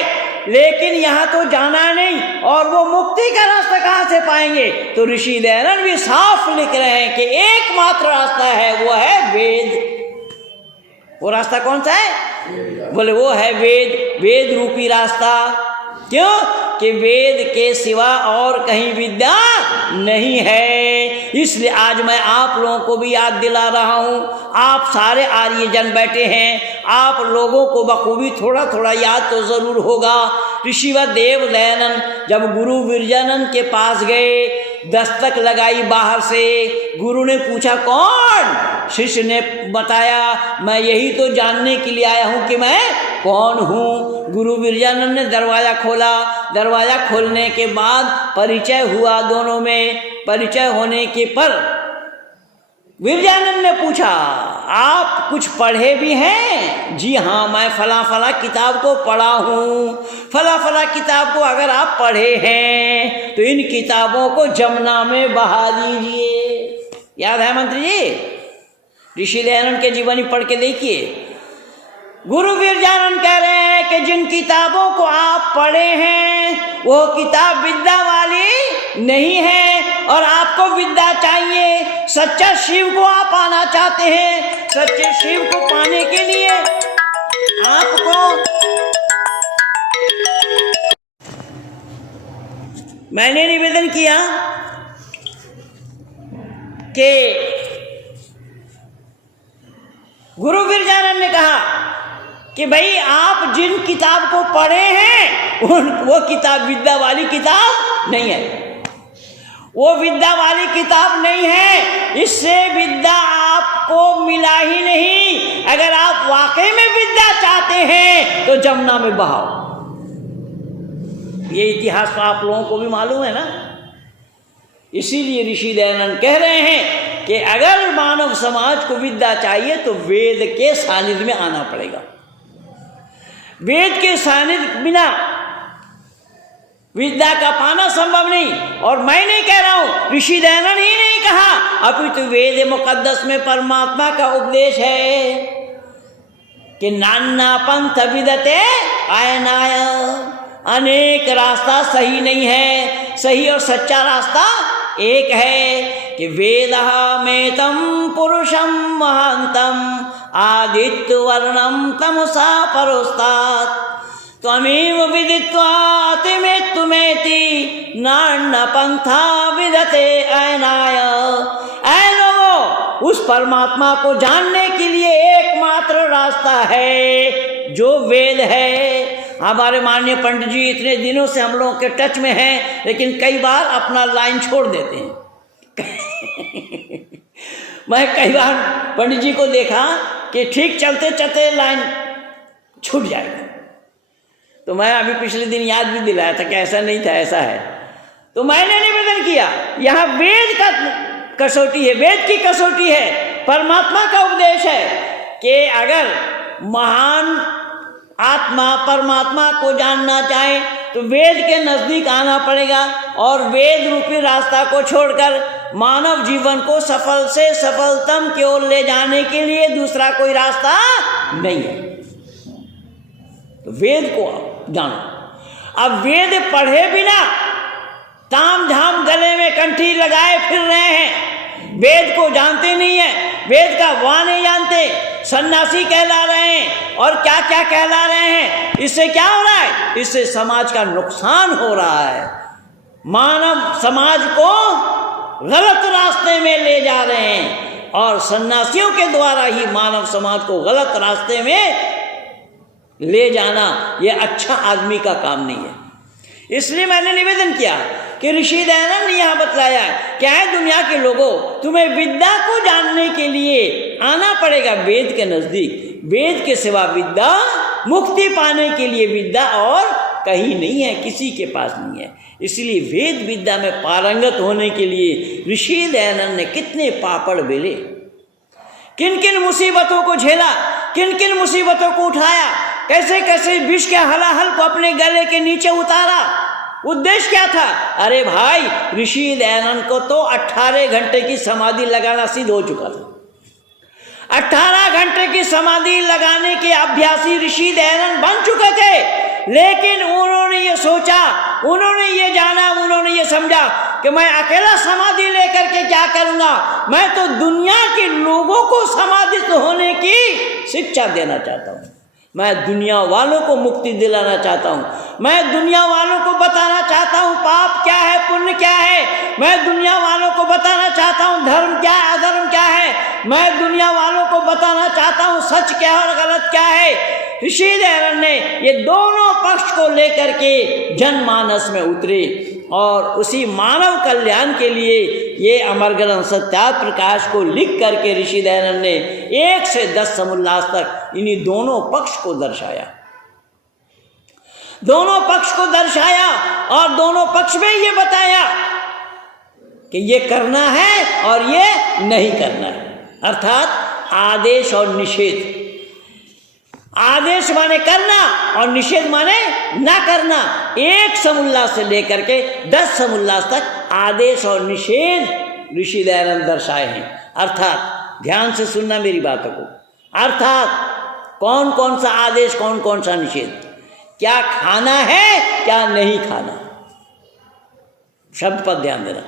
लेकिन यहाँ तो जाना नहीं, और वो मुक्ति का रास्ता कहाँ से पाएंगे। तो ऋषि दयानंद भी साफ लिख रहे हैं कि एकमात्र रास्ता है, वो है वेद। वो रास्ता कौन सा है? बोले वो है वेद, वेद रूपी रास्ता। क्यों? कि वेद के सिवा और कहीं विद्या नहीं है। इसलिए आज मैं आप लोगों को भी याद दिला रहा हूँ, आप सारे आर्यजन बैठे हैं, आप लोगों को बखूबी थोड़ा थोड़ा याद तो ज़रूर होगा। ऋषिवत देव दयानंद जब गुरु विरजानंद के पास गए, दस्तक लगाई बाहर से, गुरु ने पूछा कौन? शिष्य ने बताया मैं यही तो जानने के लिए आया हूँ कि मैं कौन हूँ। गुरु विरजानंद ने दरवाज़ा खोला, दरवाज़ा खोलने के बाद परिचय हुआ दोनों में। परिचय होने के पर विरजानंद ने पूछा आप कुछ पढ़े भी हैं? जी हाँ, मैं फला फला किताब को पढ़ा हूँ। फला फला किताब को अगर आप पढ़े हैं तो इन किताबों को जमुना में बहा दीजिए। याद है मंत्री जी? ऋषि दयानंद के जीवनी पढ़ के देखिए। गुरु विरजानंद कह रहे हैं कि जिन किताबों को आप पढ़े हैं वो किताब विद्या वाली नहीं है, और आपको विद्या चाहिए। सच्चा शिव को आप पाना चाहते हैं, सच्चे शिव को पाने के लिए आपको मैंने निवेदन किया कि गुरु विरजानंद ने कहा कि भाई आप जिन किताब को पढ़े हैं वो किताब विद्या वाली किताब नहीं है, वो विद्या वाली किताब नहीं है। इससे विद्या आपको मिला ही नहीं। अगर आप वाकई में विद्या चाहते चाहते हैं तो जमुना में बहाओ। ये इतिहास तो आप लोगों को भी मालूम है ना। इसीलिए ऋषि दयानंद कह रहे हैं कि अगर मानव समाज को विद्या चाहिए तो वेद के सानिध्य में आना पड़ेगा। वेद के सानिध्य बिना विद्या का पाना संभव नहीं। और मैं नहीं कह रहा हूं, ऋषि दयानंद ही नहीं कहा, अपितु वेद मुकद्दस में परमात्मा का उपदेश है कि नाना पंथ विदते आयनाय। अनेक रास्ता सही नहीं है, सही और सच्चा रास्ता एक है कि वेदः मेतं पुरुषं महान्तं आदित्य वर्णं तमसा परोस्तात् त्वमेव विदित्वा अतिमेत्तुमेति नान्य पंथा विदते अयनाय। ऐ लोगों, उस परमात्मा को जानने के लिए एकमात्र रास्ता है जो वेद है। हमारे माननीय पंडित जी इतने दिनों से हम लोगों के टच में हैं, लेकिन कई बार अपना लाइन छोड़ देते हैं। मैं कई बार पंडित जी को देखा कि ठीक चलते चलते लाइन छूट जाएगा, तो मैं अभी पिछले दिन याद भी दिलाया था कि ऐसा नहीं था, ऐसा है। तो मैंने निवेदन किया, यहाँ वेद का कसौटी है, वेद की कसौटी है, परमात्मा का उपदेश है कि अगर महान आत्मा परमात्मा को जानना चाहे तो वेद के नज़दीक आना पड़ेगा। और वेद रूपी रास्ता को छोड़कर मानव जीवन को सफल से सफलतम की ओर ले जाने के लिए दूसरा कोई रास्ता नहीं है। तो वेद को जानो। अब वेद पढ़े बिना ताम झाम गले में कंठी लगाए फिर रहे हैं, वेद को जानते नहीं है, वेद का वाह नहीं जानते, सन्यासी कहला रहे हैं और क्या क्या कहला रहे हैं। इससे क्या हो रहा है? इससे समाज का नुकसान हो रहा है। मानव समाज को गलत रास्ते में ले जा रहे हैं और सन्यासियों के द्वारा ही मानव समाज को गलत रास्ते में ले जाना ये अच्छा आदमी का काम नहीं है। इसलिए मैंने निवेदन किया कि ऋषि दयानंद ने यहाँ बतलाया क्या है, दुनिया के लोगों, तुम्हें विद्या को जानने के लिए आना पड़ेगा वेद के नज़दीक। वेद के सिवा विद्या, मुक्ति पाने के लिए विद्या और कहीं नहीं है, किसी के पास नहीं है। इसलिए वेद विद्या में पारंगत होने के लिए ऋषि दयानंद ने कितने पापड़ बेले, किन किन मुसीबतों को झेला, किन किन मुसीबतों को उठाया, कैसे कैसे विष के हलाहल को अपने गले के नीचे उतारा। उद्देश्य क्या था? अरे भाई, ऋषि दयानंद को तो 18 घंटे की समाधि लगाना सिद्ध हो चुका था। 18 घंटे की समाधि लगाने के अभ्यासी ऋषि दयानंद बन चुके थे, लेकिन उन्होंने ये सोचा, उन्होंने ये जाना, उन्होंने ये समझा कि मैं अकेला समाधि लेकर के क्या करूँगा, मैं तो दुनिया के लोगों को समाधिस्थ होने की शिक्षा देना चाहता हूँ, मैं दुनिया वालों को मुक्ति दिलाना चाहता हूँ, मैं दुनिया वालों को बताना चाहता हूँ पाप क्या है, पुण्य क्या है, मैं दुनिया वालों को बताना चाहता हूँ धर्म क्या है, अधर्म क्या है, मैं दुनिया वालों को बताना चाहता हूँ सच क्या है और गलत क्या है। ऋषि दयानंद ने ये दोनों पक्ष को लेकर के जनमानस में उतरे और उसी मानव कल्याण के लिए ये अमर ग्रंथ सत्यार्थ प्रकाश को लिख करके ऋषि दयानंद ने 1 से 10 समुल्लास तक इन्हीं दोनों पक्ष को दर्शाया, दोनों पक्ष को दर्शाया और दोनों पक्ष में ये बताया कि ये करना है और ये नहीं करना है, अर्थात आदेश और निषेध। आदेश माने करना और निषेध माने ना करना। 1 समुल्लास से लेकर के 10 समुल्लास तक आदेश और निषेध ऋषि दयानंद दर्शाए हैं। अर्थात ध्यान से सुनना मेरी बातों को, अर्थात कौन कौन सा आदेश, कौन कौन सा निषेध, क्या खाना है क्या नहीं खाना, शब्द पर ध्यान देना,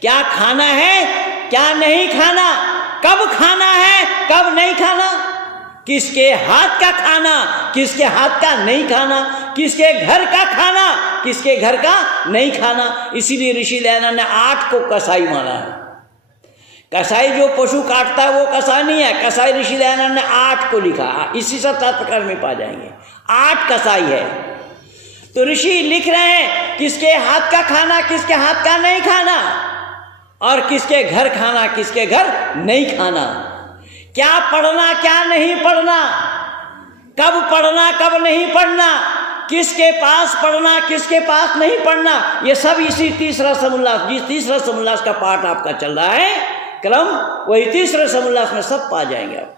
क्या खाना है क्या नहीं खाना, कब खाना है कब नहीं खाना, किसके हाथ का खाना किसके हाथ का नहीं खाना, किसके घर का खाना किसके घर का नहीं खाना। इसीलिए ऋषि दयानंद ने 8 को कसाई माना है। कसाई जो पशु काटता है वो कसाई नहीं है, कसाई ऋषि दयानंद ने 8 को लिखा, इसी सत्यार्थ प्रकाश में पा जाएंगे 8 कसाई है। तो ऋषि लिख रहे हैं किसके हाथ का खाना किसके हाथ का नहीं खाना और किसके घर खाना किसके घर नहीं खाना, क्या पढ़ना क्या नहीं पढ़ना, कब पढ़ना कब नहीं पढ़ना, किसके पास पढ़ना किसके पास नहीं पढ़ना, ये सब इसी तीसरा समुल्लास, जिस तीसरा समुल्लास का पाठ आपका चल रहा है क्रम, वही तीसरे समुल्लास में सब पा जाएंगे आप।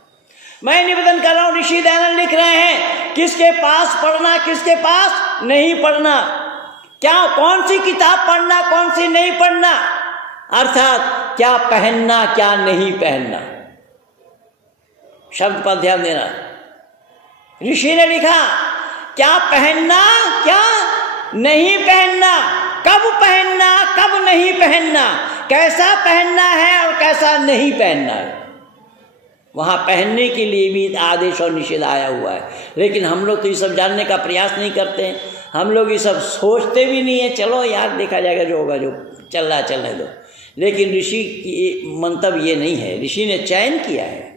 मैं निवेदन कर रहा हूँ, ऋषि दयानंद लिख रहे हैं किसके पास पढ़ना किसके पास नहीं पढ़ना, क्या कौन सी किताब पढ़ना कौन सी नहीं पढ़ना, अर्थात क्या पहनना क्या नहीं पहनना। शब्द पर ध्यान देना, ऋषि ने लिखा क्या पहनना क्या नहीं पहनना, कब पहनना कब नहीं पहनना, कैसा पहनना है और कैसा नहीं पहनना है। वहाँ पहनने के लिए भी आदेश और निषेध आया हुआ है, लेकिन हम लोग तो ये सब जानने का प्रयास नहीं करते हैं, हम लोग ये सब सोचते भी नहीं है, चलो यार देखा जाएगा जो होगा, जो चल रहा चलने दो। लेकिन ऋषि की मंतव्य ये नहीं है, ऋषि ने चयन किया है,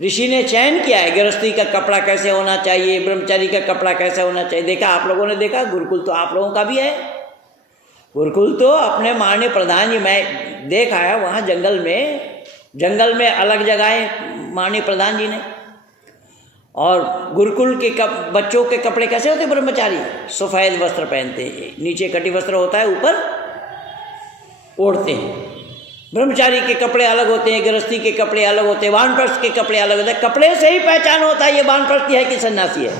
ऋषि ने चयन किया है गृहस्थी का कपड़ा कैसे होना चाहिए, ब्रह्मचारी का कपड़ा कैसे होना चाहिए। देखा आप लोगों ने देखा, गुरुकुल तो आप लोगों का भी है, गुरुकुल तो अपने माननीय प्रधान जी, मैं देख आया वहाँ जंगल में अलग जगह माननीय प्रधान जी ने। और गुरुकुल के बच्चों के कपड़े कैसे होते, ब्रह्मचारी सफ़ेद वस्त्र पहनते हैं, नीचे कटी वस्त्र होता है, ऊपर ओढ़ते हैं। ब्रह्मचारी के कपड़े अलग होते हैं, गृहस्थी के कपड़े अलग होते हैं, वानप्रस्थ के कपड़े अलग होते हैं। कपड़े से ही पहचान होता है ये वानप्रस्थी है कि सन्यासी है।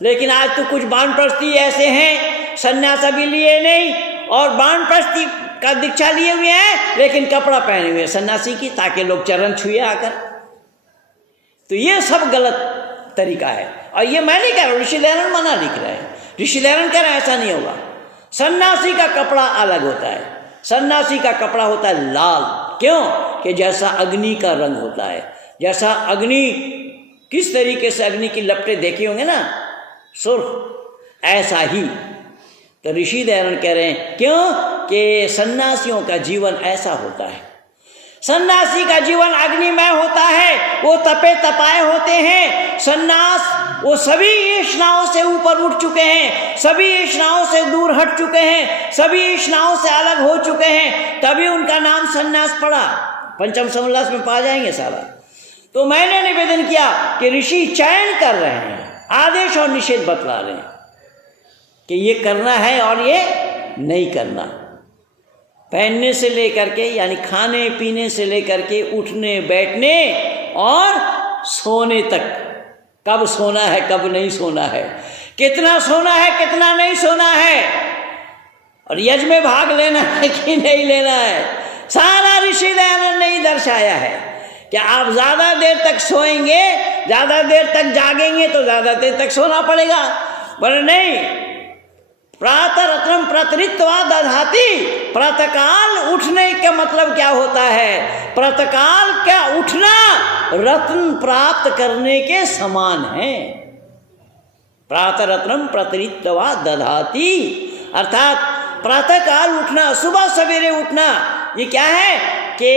लेकिन आज तो कुछ वानप्रस्थी ऐसे हैं, सन्यास अभी लिए नहीं और वानप्रस्थी का दीक्षा लिए हुए हैं, लेकिन कपड़ा पहने हुए हैं सन्यासी की, ताकि लोग चरण छुए आकर। तो ये सब गलत तरीका है। और ये मैं नहीं कह रहा हूँ, ऋषि दयानंद मना लिख रहे हैं, ऋषि दयानंद कह रहे हैं ऐसा नहीं होगा। सन्यासी का कपड़ा अलग होता है, सन्यासी का कपड़ा होता है लाल, क्यों कि जैसा अग्नि का रंग होता है, जैसा अग्नि, किस तरीके से अग्नि की लपटें देखे होंगे ना सुर्ख, ऐसा ही। तो ऋषि दयानंद कह रहे हैं क्यों कि सन्यासियों का जीवन ऐसा होता है, सन्यासी का जीवन अग्निमय होता है, वो तपे तपाए होते हैं। सन्यास वो सभी ईष्णाओं से ऊपर उठ चुके हैं, सभी ईष्णाओं से दूर हट चुके हैं, सभी ईष्णाओं से अलग हो चुके हैं, तभी उनका नाम सन्यास पड़ा। पंचम समुल्लास में पा जाएंगे सारा। तो मैंने निवेदन किया कि ऋषि चयन कर रहे हैं, आदेश और निषेध बतला रहे हैं कि ये करना है और ये नहीं करना। पहनने से लेकर के, यानी खाने पीने से लेकर के उठने बैठने और सोने तक, कब सोना है कब नहीं सोना है, कितना सोना है कितना नहीं सोना है, और यज्ञ में भाग लेना है कि नहीं लेना है, सारा ऋषि दयानंद ने ही दर्शाया है कि आप ज़्यादा देर तक सोएंगे, ज़्यादा देर तक जागेंगे तो ज़्यादा देर तक सोना पड़ेगा, पर नहीं। प्रातः रत्नम प्रतरित्वा दधाति, प्रातःकाल उठने का मतलब क्या होता है, प्रातःकाल क्या उठना रत्न प्राप्त करने के समान है। प्रातः रत्नम प्रतरित्वा दधाति, अर्थात प्रातःकाल उठना, सुबह सवेरे उठना, ये क्या है कि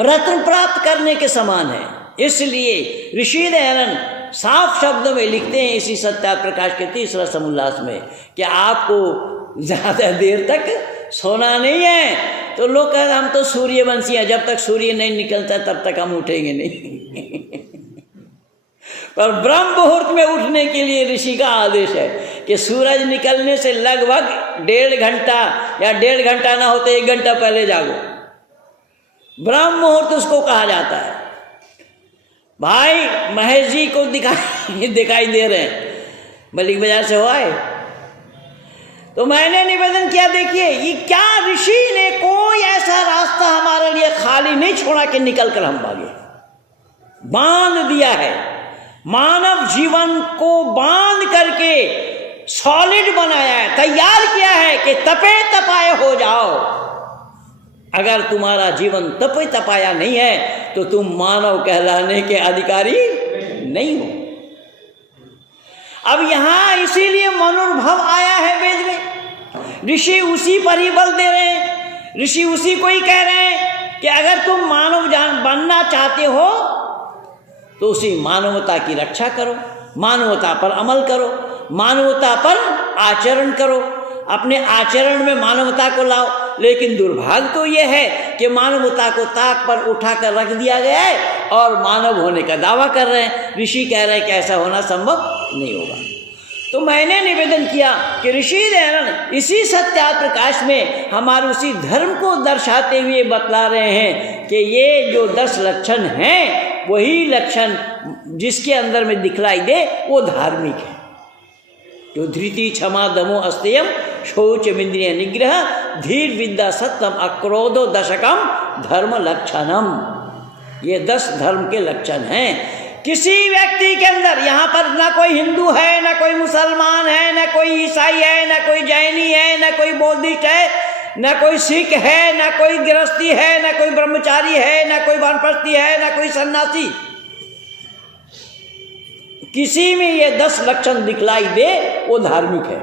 रत्न प्राप्त करने के समान है। इसलिए ऋषि दयानंद साफ शब्दों में लिखते हैं इसी सत्यार्थ प्रकाश के तीसरा समुल्लास में कि आपको ज़्यादा देर तक सोना नहीं है। तो लोग कहते हम तो सूर्यवंशी हैं, जब तक सूर्य नहीं निकलता तब तक हम उठेंगे नहीं पर ब्रह्म मुहूर्त में उठने के लिए ऋषि का आदेश है कि सूरज निकलने से लगभग 1.5 घंटा या 1.5 घंटा ना होते 1 घंटा पहले जागो, ब्रह्म मुहूर्त उसको कहा जाता है। भाई महेश जी को दिखाई दे रहे हैं, मलिक बाजार से हो आए, तो मैंने निवेदन किया, देखिए ये क्या ऋषि ने कोई ऐसा रास्ता हमारे लिए खाली नहीं छोड़ा कि निकल कर हम भागे, बांध दिया है। मानव जीवन को बांध करके सॉलिड बनाया है, तैयार किया है कि तपे तपाए हो जाओ। अगर तुम्हारा जीवन तपे तपाया नहीं है तो तुम मानव कहलाने के अधिकारी नहीं हो। अब यहाँ इसीलिए मनोर्भव आया है वेद में, ऋषि उसी पर ही बल दे रहे हैं, ऋषि उसी को ही कह रहे हैं कि अगर तुम मानव बनना चाहते हो तो उसी मानवता की रक्षा करो, मानवता पर अमल करो, मानवता पर आचरण करो, अपने आचरण में मानवता को लाओ। लेकिन दुर्भाग्य तो ये है कि मानवता को ताक पर उठाकर रख दिया गया है और मानव होने का दावा कर रहे हैं। ऋषि कह रहे हैं कि ऐसा होना संभव नहीं होगा। तो मैंने निवेदन किया कि ऋषि दयानंद इसी सत्या प्रकाश में हमारे उसी धर्म को दर्शाते हुए बतला रहे हैं कि ये जो 10 लक्षण हैं वही लक्षण जिसके अंदर में दिखलाई दे वो धार्मिक है। जो धृति क्षमा दमो अस्तेयम शौच इंद्रिय निग्रह धीर विद्या सत्यम अक्रोधो दशकम धर्म लक्षणम, ये 10 धर्म के लक्षण हैं। किसी व्यक्ति के अंदर, यहाँ पर ना कोई हिंदू है, ना कोई मुसलमान है, ना कोई ईसाई है, ना कोई जैनी है, ना कोई बौद्धिस्ट है, ना कोई सिख है, ना कोई गृहस्थी है, ना कोई ब्रह्मचारी है, ना कोई वानप्रस्थी है, ना कोई सन्यासी, किसी में ये 10 लक्षण दिखलाई दे वो धार्मिक है।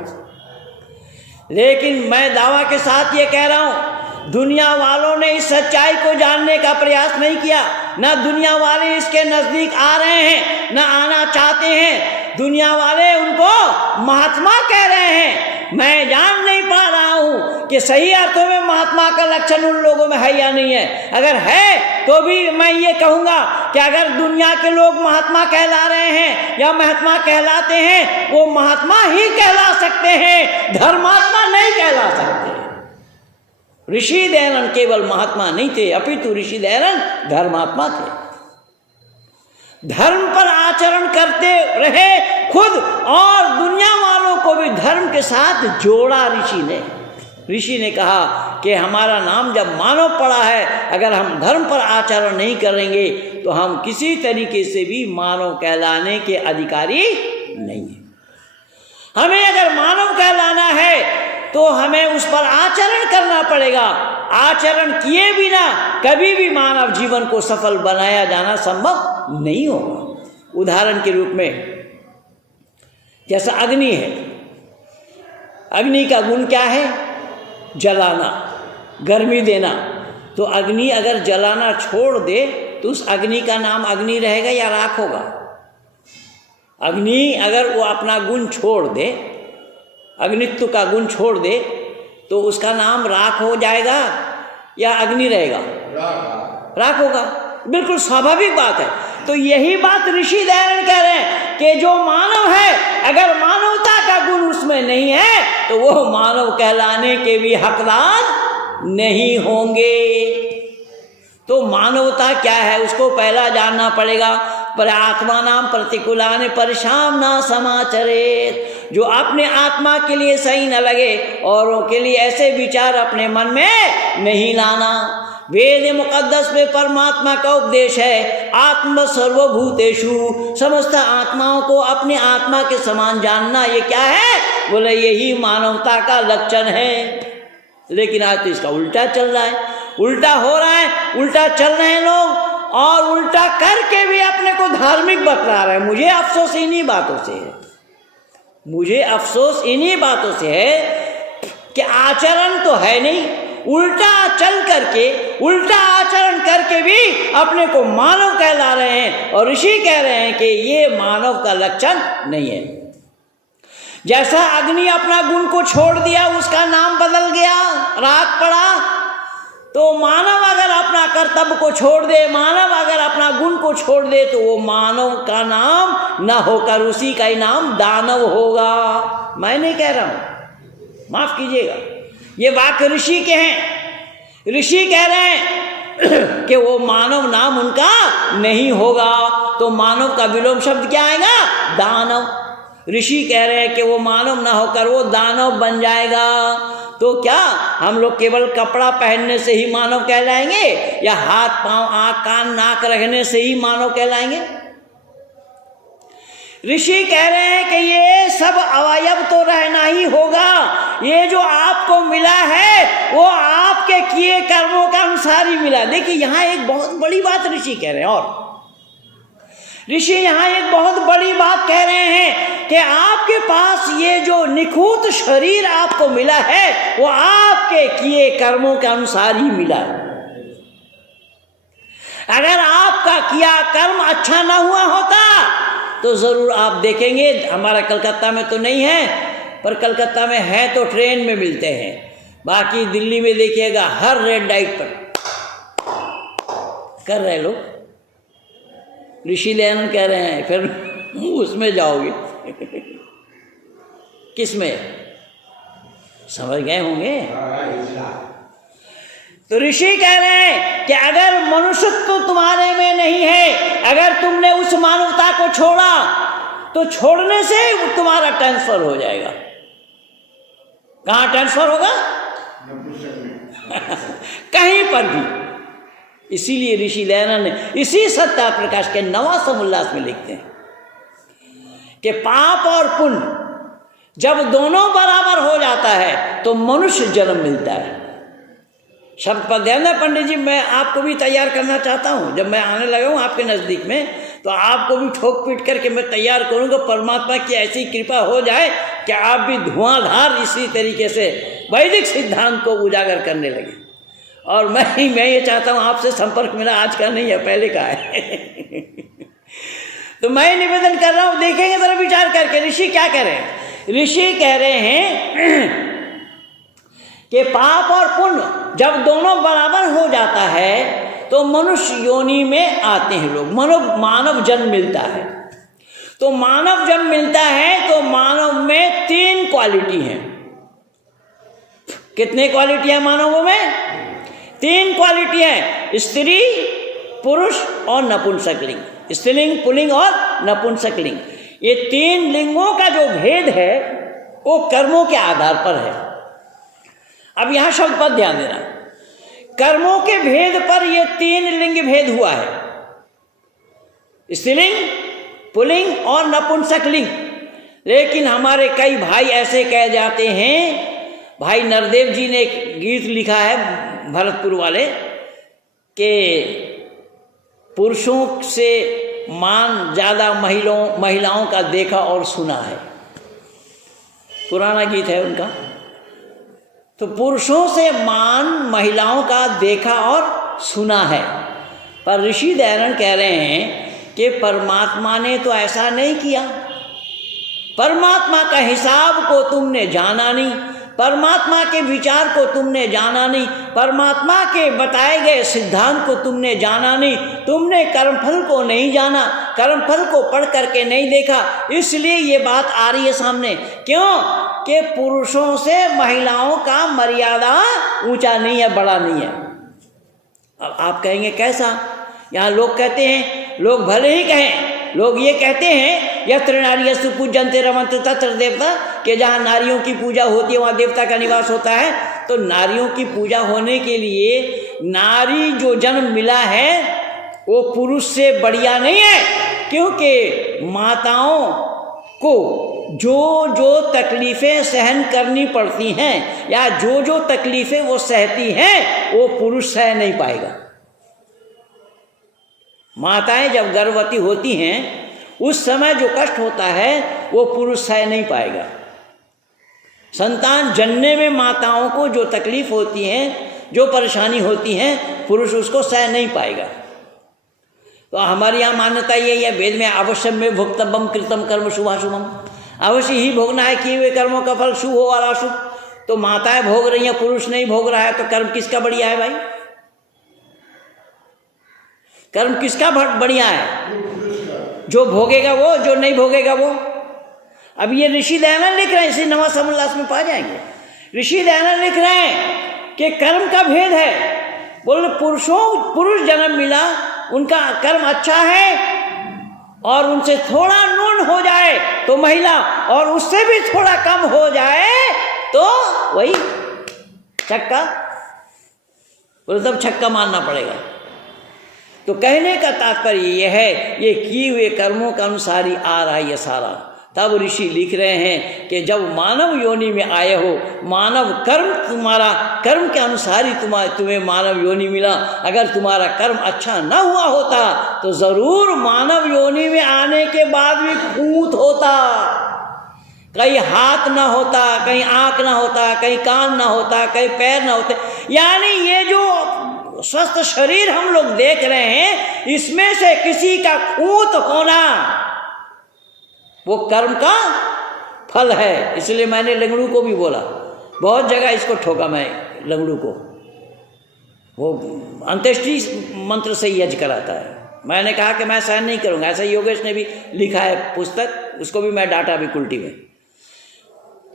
लेकिन मैं दावा के साथ ये कह रहा हूँ, दुनिया वालों ने इस सच्चाई को जानने का प्रयास नहीं किया, ना दुनिया वाले इसके नज़दीक आ रहे हैं, ना आना चाहते हैं। दुनिया वाले उनको महात्मा कह रहे हैं। मैं जान नहीं पा रहा हूँ कि सही अर्थों में महात्मा का लक्षण उन लोगों में है या नहीं है। अगर है तो भी मैं ये कहूँगा कि अगर दुनिया के लोग महात्मा कहला रहे हैं या महात्मा कहलाते हैं, वो महात्मा ही कहला सकते हैं, धर्मात्मा नहीं कहला सकते। ऋषि दयानंद केवल महात्मा नहीं थे, अपितु ऋषि दयानंद धर्मात्मा थे। धर्म पर आचरण करते रहे खुद, और दुनिया वालों को भी धर्म के साथ जोड़ा ऋषि ने कहा कि हमारा नाम जब मानव पड़ा है, अगर हम धर्म पर आचरण नहीं करेंगे तो हम किसी तरीके से भी मानव कहलाने के अधिकारी नहीं हैं। हमें अगर मानव कहलाना है तो हमें उस पर आचरण करना पड़ेगा। आचरण किए बिना कभी भी मानव जीवन को सफल बनाया जाना संभव नहीं होगा। उदाहरण के रूप में जैसा अग्नि है, अग्नि का गुण क्या है? जलाना, गर्मी देना। तो अग्नि अगर जलाना छोड़ दे तो उस अग्नि का नाम अग्नि रहेगा या राख होगा? अग्नि अगर वो अपना गुण छोड़ दे, अग्नित्व का गुण छोड़ दे, तो उसका नाम राख हो जाएगा या अग्नि रहेगा? राख होगा। बिल्कुल स्वाभाविक बात है। तो यही बात ऋषि दयानंद कह रहे हैं कि जो मानव है, अगर मानवता का गुण उसमें नहीं है तो वो मानव कहलाने के भी हकदार नहीं होंगे। तो मानवता क्या है उसको पहला जानना पड़ेगा। पर आत्मानाम प्रतिकूलानि परिशाम न समाचरेत, जो अपने आत्मा के लिए सही न लगे औरों के लिए ऐसे विचार अपने मन में नहीं लाना। वेद मुकद्दस में परमात्मा का उपदेश है, आत्म सर्वभूतेषु, समस्त आत्माओं को अपनी आत्मा के समान जानना। ये क्या है? बोले यही मानवता का लक्षण है। लेकिन आज तो इसका उल्टा चल रहा है, उल्टा हो रहा है, उल्टा चल रहे हैं लोग, और उल्टा करके भी अपने को धार्मिक बतला रहे हैं। मुझे अफसोस इन्हीं बातों से है, मुझे अफसोस इन्हीं बातों से है कि आचरण तो है नहीं, उल्टा चल करके, उल्टा आचरण करके भी अपने को मानव कहला रहे हैं। और ऋषि कह रहे हैं कि ये मानव का लक्षण नहीं है। जैसा अग्नि अपना गुण को छोड़ दिया, उसका नाम बदल गया, राख पड़ा, तो मानव अगर अपना कर्तव्य को छोड़ दे, मानव अगर अपना गुण को छोड़ दे, तो वो मानव का नाम न होकर उसी का ही नाम दानव होगा। मैं नहीं कह रहा हूँ, माफ कीजिएगा, ये वाक्य ऋषि के हैं। ऋषि कह रहे हैं कि वो मानव नाम उनका नहीं होगा। तो मानव का विलोम शब्द क्या आएगा? दानव। ऋषि कह रहे हैं कि वो मानव ना होकर वो दानव बन जाएगा। तो क्या हम लोग केवल कपड़ा पहनने से ही मानव कहलाएंगे, या हाथ पांव आँख कान नाक रखने से ही मानव कहलाएंगे? ऋषि कह रहे हैं कि ये सब अवयव तो रहना ही होगा। ये जो आपको मिला है वो आपके किए कर्मों के अनुसार ही मिला। देखिए यहाँ एक बहुत बड़ी बात ऋषि कह रहे हैं, और ऋषि यहाँ एक बहुत बड़ी बात कह रहे हैं कि आपके पास ये जो निखूत शरीर आपको मिला है वो आपके किए कर्मों के अनुसार ही मिला। अगर आपका किया कर्म अच्छा ना हुआ होता तो ज़रूर आप देखेंगे, हमारा कलकत्ता में तो नहीं है, पर कलकत्ता में है तो ट्रेन में मिलते हैं। बाकी दिल्ली में देखिएगा हर रेड लाइट पर कर रहे लोग, ऋषि दयानंद कह रहे हैं फिर उसमें जाओगे किस में, समझ गए होंगे। तो ऋषि कह रहे हैं कि अगर मनुष्यत्व तुम्हारे में नहीं है, अगर तुमने उस मानवता को छोड़ा तो छोड़ने से तुम्हारा ट्रांसफर हो जाएगा। कहाँ ट्रांसफर होगा? कहीं पर भी। इसीलिए ऋषि दयानंद ने इसी सत्ता प्रकाश के नवासम उल्लास में लिखते हैं कि पाप और पुण्य जब दोनों बराबर हो जाता है तो मनुष्य जन्म मिलता है। शब्द पर ध्यान दें पंडित जी, मैं आपको भी तैयार करना चाहता हूँ। जब मैं आने लगा हूँ आपके नज़दीक में तो आपको भी ठोक पीट करके मैं तैयार करूँगा। परमात्मा की ऐसी कृपा हो जाए कि आप भी धुआंधार इसी तरीके से वैदिक सिद्धांत को उजागर करने लगे। और मैं ये चाहता हूँ आपसे संपर्क मेरा आज का नहीं है, पहले का है। तो मैं निवेदन कर रहा हूँ, देखेंगे जरा विचार करके ऋषि क्या कह रहे हैं। ऋषि कह रहे हैं कि पाप और पुण्य जब दोनों बराबर हो जाता है तो मनुष्य योनि में आते हैं लोग, मानव जन्म मिलता है। तो मानव जन्म मिलता है तो मानव में 3 क्वालिटी हैं। कितने क्वालिटी है मानवों में? 3 क्वालिटी है, स्त्री, पुरुष और नपुंसकलिंग। स्त्रीलिंग, पुल्लिंग और नपुंसकलिंग, ये 3 लिंगों का जो भेद है वो कर्मों के आधार पर है। अब यहां शब्द पर ध्यान देना, कर्मों के भेद पर ये 3 लिंग भेद हुआ है, स्त्रीलिंग, पुल्लिंग और नपुंसकलिंग। लेकिन हमारे कई भाई ऐसे कह जाते हैं, भाई नरदेव जी ने एक गीत लिखा है भरतपुर वाले कि पुरुषों से मान ज़्यादा महिलाओं का देखा और सुना है। पुराना गीत है उनका। तो पुरुषों से मान महिलाओं का देखा और सुना है। पर ऋषि दयानंद कह रहे हैं कि परमात्मा ने तो ऐसा नहीं किया। परमात्मा का हिसाब को तुमने जाना नहीं, परमात्मा के विचार को तुमने जाना नहीं, परमात्मा के बताए गए सिद्धांत को तुमने जाना नहीं, तुमने कर्मफल को नहीं जाना, कर्मफल को पढ़ करके नहीं देखा। इसलिए ये बात आ रही है सामने। क्यों? कि पुरुषों से महिलाओं का मर्यादा ऊंचा नहीं है, बड़ा नहीं है। अब आप कहेंगे कैसा? यहाँ लोग कहते हैं, लोग भले ही कहें, लोग ये कहते हैं यत्र नार्यस्तु पूज्यन्ते रमन्ते तत्र देवता, कि जहाँ नारियों की पूजा होती है वहाँ देवता का निवास होता है। तो नारियों की पूजा होने के लिए नारी जो जन्म मिला है वो पुरुष से बढ़िया नहीं है, क्योंकि माताओं को जो तकलीफ़ें सहन करनी पड़ती हैं या जो तकलीफ़ें वो सहती हैं वो पुरुष सह नहीं पाएगा। माताएं जब गर्भवती होती हैं उस समय जो कष्ट होता है वो पुरुष सह नहीं पाएगा। संतान जनने में माताओं को जो तकलीफ होती है, जो परेशानी होती है, पुरुष उसको सह नहीं पाएगा। तो हमारे यहाँ मान्यता यही है, वेद में अवश्य में भुक्तव्यम कृतम कर्म शुभाशुभम, अवश्य ही भोगना है किए हुए कर्मों का फल शुभ हो और अशुभ। तो माताएं भोग रही हैं, पुरुष नहीं भोग रहा है, तो कर्म किसका बढ़िया है भाई? कर्म किसका बढ़िया है? जो भोगेगा वो, जो नहीं भोगेगा वो। अब ये ऋषि दयानंद लिख रहे हैं, इसी नवासम उल्लास में पा जाएंगे। ऋषि दयानंद लिख रहे हैं कि कर्म का भेद है। बोले पुरुष जन्म मिला, उनका कर्म अच्छा है, और उनसे थोड़ा न्यून हो जाए तो महिला, और उससे भी थोड़ा कम हो जाए तो वही छक्का, बोले तब छक्का मारना पड़ेगा। तो कहने का तात्पर्य ये है, ये किए हुए कर्मों के अनुसार ही आ रहा है ये सारा। तब ऋषि लिख रहे हैं कि जब मानव योनि में आए हो, मानव कर्म, तुम्हारा कर्म के अनुसार ही तुम्हें मानव योनि मिला। अगर तुम्हारा कर्म अच्छा ना हुआ होता तो ज़रूर मानव योनि में आने के बाद भी खूंट होता, कहीं हाथ ना होता, कहीं आँख ना होता, कहीं कान ना होता, कहीं पैर ना होते। यानी ये जो स्वस्थ शरीर हम लोग देख रहे हैं, इसमें से किसी का खूंट होना वो कर्म का फल है। इसलिए मैंने लंगड़ू को भी बोला, बहुत जगह इसको ठोका मैं लंगड़ू को। वो अंत्येष्टि मंत्र से यज्ञ कराता है, मैंने कहा कि मैं सहन नहीं करूँगा। ऐसा योगेश ने भी लिखा है पुस्तक, उसको भी मैं डाटा भी कुल्टी में।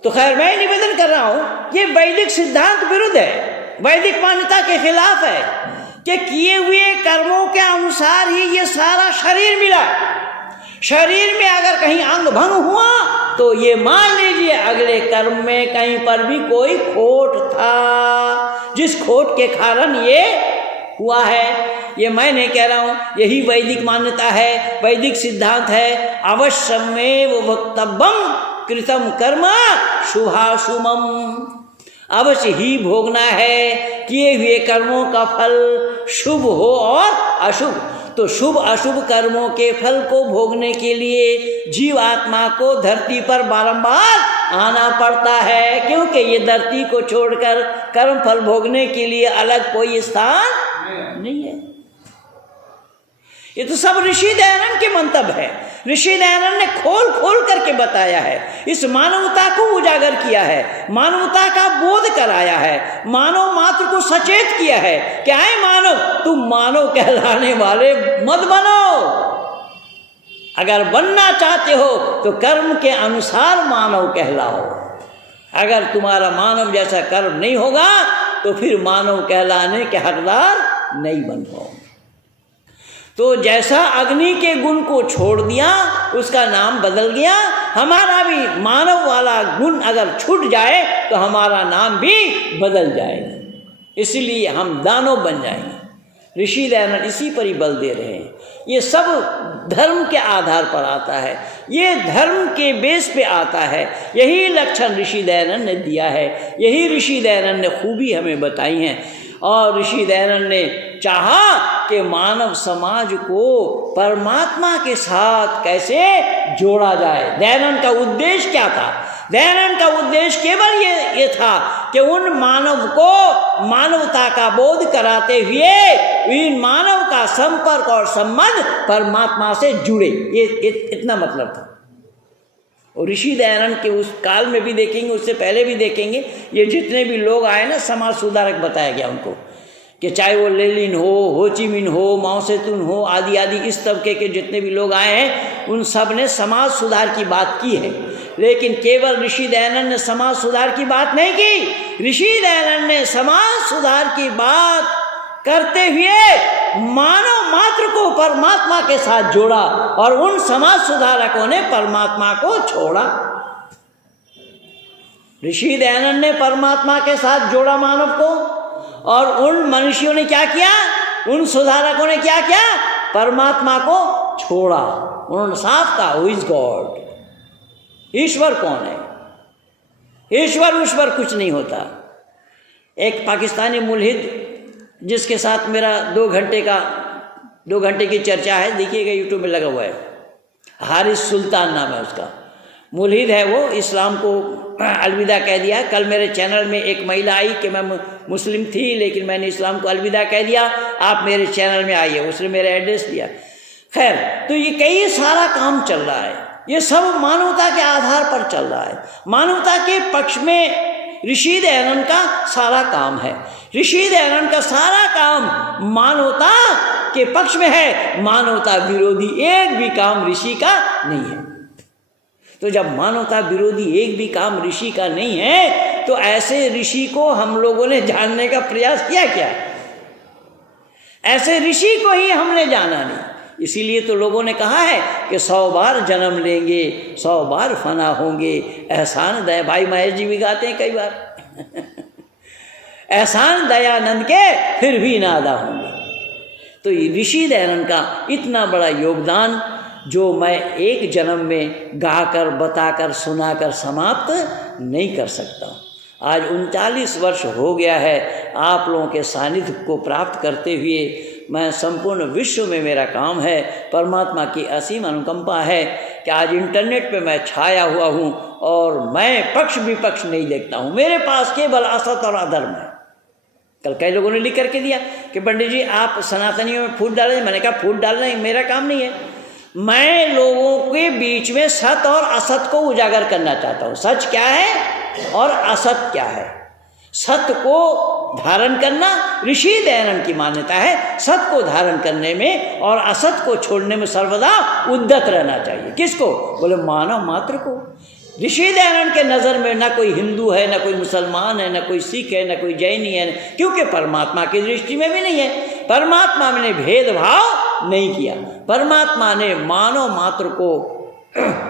तो खैर मैं निवेदन कर रहा हूँ, ये वैदिक सिद्धांत विरुद्ध है, वैदिक मान्यता के खिलाफ है कि किए हुए कर्मों के अनुसार ही ये सारा शरीर मिला। शरीर में अगर कहीं अंग भंग हुआ तो ये मान लीजिए अगले कर्म में कहीं पर भी कोई खोट था, जिस खोट के कारण ये हुआ है। ये मैं नहीं कह रहा हूँ, यही वैदिक मान्यता है, वैदिक सिद्धांत है। अवश्यमेव वक्तव्यम कृतम कर्म शुभाशुभम, अवश्य ही भोगना है किए हुए कर्मों का फल, शुभ हो और अशुभ। तो शुभ अशुभ कर्मों के फल को भोगने के लिए जीव आत्मा को धरती पर बारंबार आना पड़ता है, क्योंकि ये धरती को छोड़कर कर्म फल भोगने के लिए अलग कोई स्थान नहीं है। ये तो सब ऋषि दयानंद के मंतव्य है। ऋषि दयानंद ने खोल खोल करके बताया है, इस मानवता को उजागर किया है, मानवता का बोध कराया है, मानव मात्र को सचेत किया है। क्या है मानव, तुम मानव कहलाने वाले मत बनो। अगर बनना चाहते हो तो कर्म के अनुसार मानव कहलाओ। अगर तुम्हारा मानव जैसा कर्म नहीं होगा तो फिर मानव कहलाने के हकदार नहीं बन पाओगे। तो जैसा अग्नि के गुण को छोड़ दिया उसका नाम बदल गया, हमारा भी मानव वाला गुण अगर छूट जाए तो हमारा नाम भी बदल जाएगा, इसलिए हम दानव बन जाएंगे। ऋषि दयानंद इसी पर ही बल दे रहे हैं। ये सब धर्म के आधार पर आता है, ये धर्म के बेस पे आता है। यही लक्षण ऋषि दयानंद ने दिया है, यही ऋषि दयानंद ने खूबी हमें बताई हैं। और ऋषि दयानंद ने चाहा कि मानव समाज को परमात्मा के साथ कैसे जोड़ा जाए। दयानंद का उद्देश्य क्या था? दयानंद का उद्देश्य केवल ये था कि उन मानव को मानवता का बोध कराते हुए इन मानव का संपर्क और संबंध परमात्मा से जुड़े, ये इतना मतलब था। और ऋषि दयानंद के उस काल में भी देखेंगे, उससे पहले भी देखेंगे, ये जितने भी लोग आए ना समाज सुधारक बताया गया उनको, कि चाहे वो लेनिन हो ची मिन हो, माओ से तुन हो, आदि आदि इस तबके के जितने भी लोग आए हैं उन सब ने समाज सुधार की बात की है। लेकिन केवल ऋषि दयानंद ने समाज सुधार की बात नहीं की, ऋषि दयानंद ने समाज सुधार की बात करते हुए मानव मात्र को परमात्मा के साथ जोड़ा और उन समाज सुधारकों ने परमात्मा को छोड़ा। ऋषि दयानंद ने परमात्मा के साथ जोड़ा मानव को, और उन मनुष्यों ने क्या किया, उन सुधारकों ने क्या किया, परमात्मा को छोड़ा। उन्होंने साफ कहा हु इज गॉड, ईश्वर कौन है? ईश्वर कुछ नहीं होता। एक पाकिस्तानी मुल्हिद जिसके साथ मेरा 2 घंटे की चर्चा है, देखिएगा यूट्यूब में लगा हुआ है, हारिस सुल्तान नाम है उसका, मुल्हिद है वो, इस्लाम को अलविदा कह दिया। कल मेरे चैनल में एक महिला आई कि मैं मुस्लिम थी लेकिन मैंने इस्लाम को अलविदा कह दिया, आप मेरे चैनल में आइए, उसने मेरा एड्रेस दिया। खैर, तो ये कई सारा काम चल रहा है, ये सब मानवता के आधार पर चल रहा है। मानवता के पक्ष में ऋषि दयानंद का सारा काम है, ऋषि दयानंद का सारा काम मानवता के पक्ष में है। मानवता विरोधी एक भी काम ऋषि का नहीं है। तो जब मानवता विरोधी एक भी काम ऋषि का नहीं है तो ऐसे ऋषि को हम लोगों ने जानने का प्रयास किया क्या? ऐसे ऋषि को ही हमने जाना नहीं। इसीलिए तो लोगों ने कहा है कि 100 बार जन्म लेंगे, 100 बार फना होंगे, एहसान दया, भाई महेश जी भी गाते हैं कई बार एहसान दयानंद के फिर भी नादा होंगे। तो ये ऋषि दयानंद का इतना बड़ा योगदान जो मैं एक जन्म में गाकर, बताकर, सुनाकर समाप्त नहीं कर सकता। आज 39 वर्ष हो गया है आप लोगों के सानिध्य को प्राप्त करते हुए। मैं संपूर्ण विश्व में मेरा काम है, परमात्मा की असीम अनुकंपा है कि आज इंटरनेट पे मैं छाया हुआ हूँ और मैं पक्ष विपक्ष नहीं देखता हूँ। मेरे पास केवल असत और अधर्म है। कल कई लोगों ने लिख करके दिया कि पंडित जी आप सनातनियों में फूट डालें। मैंने कहा फूट डालना मेरा काम नहीं है, मैं लोगों के बीच में सत और असत को उजागर करना चाहता हूँ। सच क्या है और असत क्या है। सत्य को धारण करना ऋषि दयानंद की मान्यता है। सत को धारण करने में और असत को छोड़ने में सर्वदा उद्यत रहना चाहिए। किसको? बोले मानव मात्र को। ऋषि दयानंद के नज़र में ना कोई हिंदू है, ना कोई मुसलमान है, ना कोई सिख है, ना कोई जैनी है, क्योंकि परमात्मा की दृष्टि में भी नहीं है। परमात्मा ने भेदभाव नहीं किया। परमात्मा ने मानव मात्र को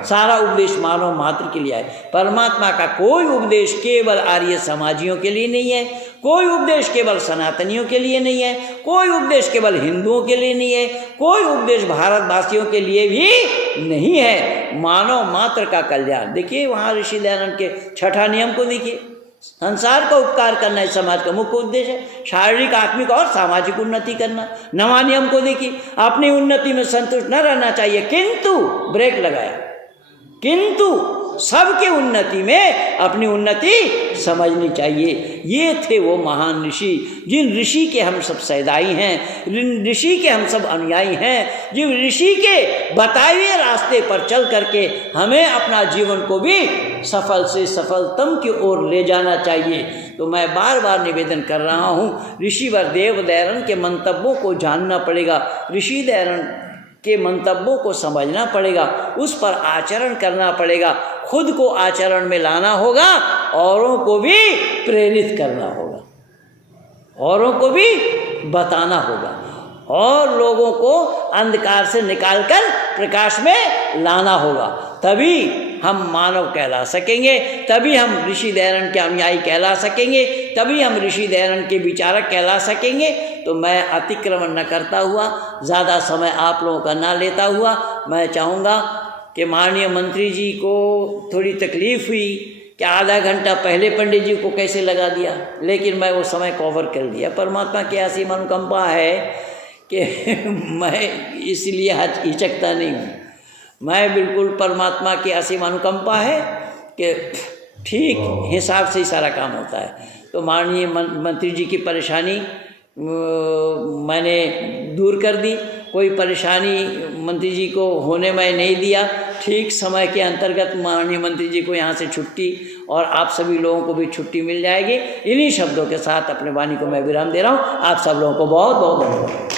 सारा उपदेश मानव मात्र के लिए है। परमात्मा का कोई उपदेश केवल आर्य समाजियों के लिए नहीं है, कोई उपदेश केवल सनातनियों के लिए नहीं है, कोई उपदेश केवल हिंदुओं के लिए नहीं है, कोई उपदेश भारतवासियों के लिए भी नहीं है। मानव मात्र का कल्याण। देखिए वहाँ ऋषि दयानंद के छठा नियम को देखिए, संसार का उपकार करना इस समाज का मुख्य उद्देश्य है। शारीरिक, आत्मिक और सामाजिक उन्नति करना। नवा नियम को देखिए, अपनी उन्नति में संतुष्ट न रहना चाहिए, किंतु ब्रेक लगाया, किंतु सबके उन्नति में अपनी उन्नति समझनी चाहिए। ये थे वो महान ऋषि, जिन ऋषि के हम सब सैदाई हैं, जिन ऋषि के हम सब अनुयायी हैं, जिन ऋषि के बताए हुए रास्ते पर चल करके हमें अपना जीवन को भी सफल से सफलतम की ओर ले जाना चाहिए। तो मैं बार बार निवेदन कर रहा हूँ, ऋषिवर देव दयानंद के मंतव्यों को जानना पड़ेगा, ऋषि दयानंद के मंतव्यों को समझना पड़ेगा, उस पर आचरण करना पड़ेगा, खुद को आचरण में लाना होगा, औरों को भी प्रेरित करना होगा, औरों को भी बताना होगा, और लोगों को अंधकार से निकालकर प्रकाश में लाना होगा। तभी हम मानव कहला सकेंगे, तभी हम ऋषि दयानंद के अनुयायी कहला सकेंगे, तभी हम ऋषि दयानंद के विचारक कहला सकेंगे। तो मैं अतिक्रमण न करता हुआ, ज़्यादा समय आप लोगों का ना लेता हुआ, मैं चाहूँगा कि माननीय मंत्री जी को थोड़ी तकलीफ़ हुई कि आधा घंटा पहले पंडित जी को कैसे लगा दिया, लेकिन मैं वो समय कवर कर दिया। परमात्मा की ऐसी अनुकंपा है कि मैं इसलिए हिचकता नहीं हूँ। मैं बिल्कुल, परमात्मा की असीम अनुकंपा है कि ठीक हिसाब से ही सारा काम होता है। तो माननीय मंत्री जी की परेशानी मैंने दूर कर दी, कोई परेशानी मंत्री जी को होने में नहीं दिया। ठीक समय के अंतर्गत माननीय मंत्री जी को यहाँ से छुट्टी और आप सभी लोगों को भी छुट्टी मिल जाएगी। इन्हीं शब्दों के साथ अपने वाणी को मैं विराम दे रहा हूँ। आप सब लोगों को बहुत बहुत धन्यवाद।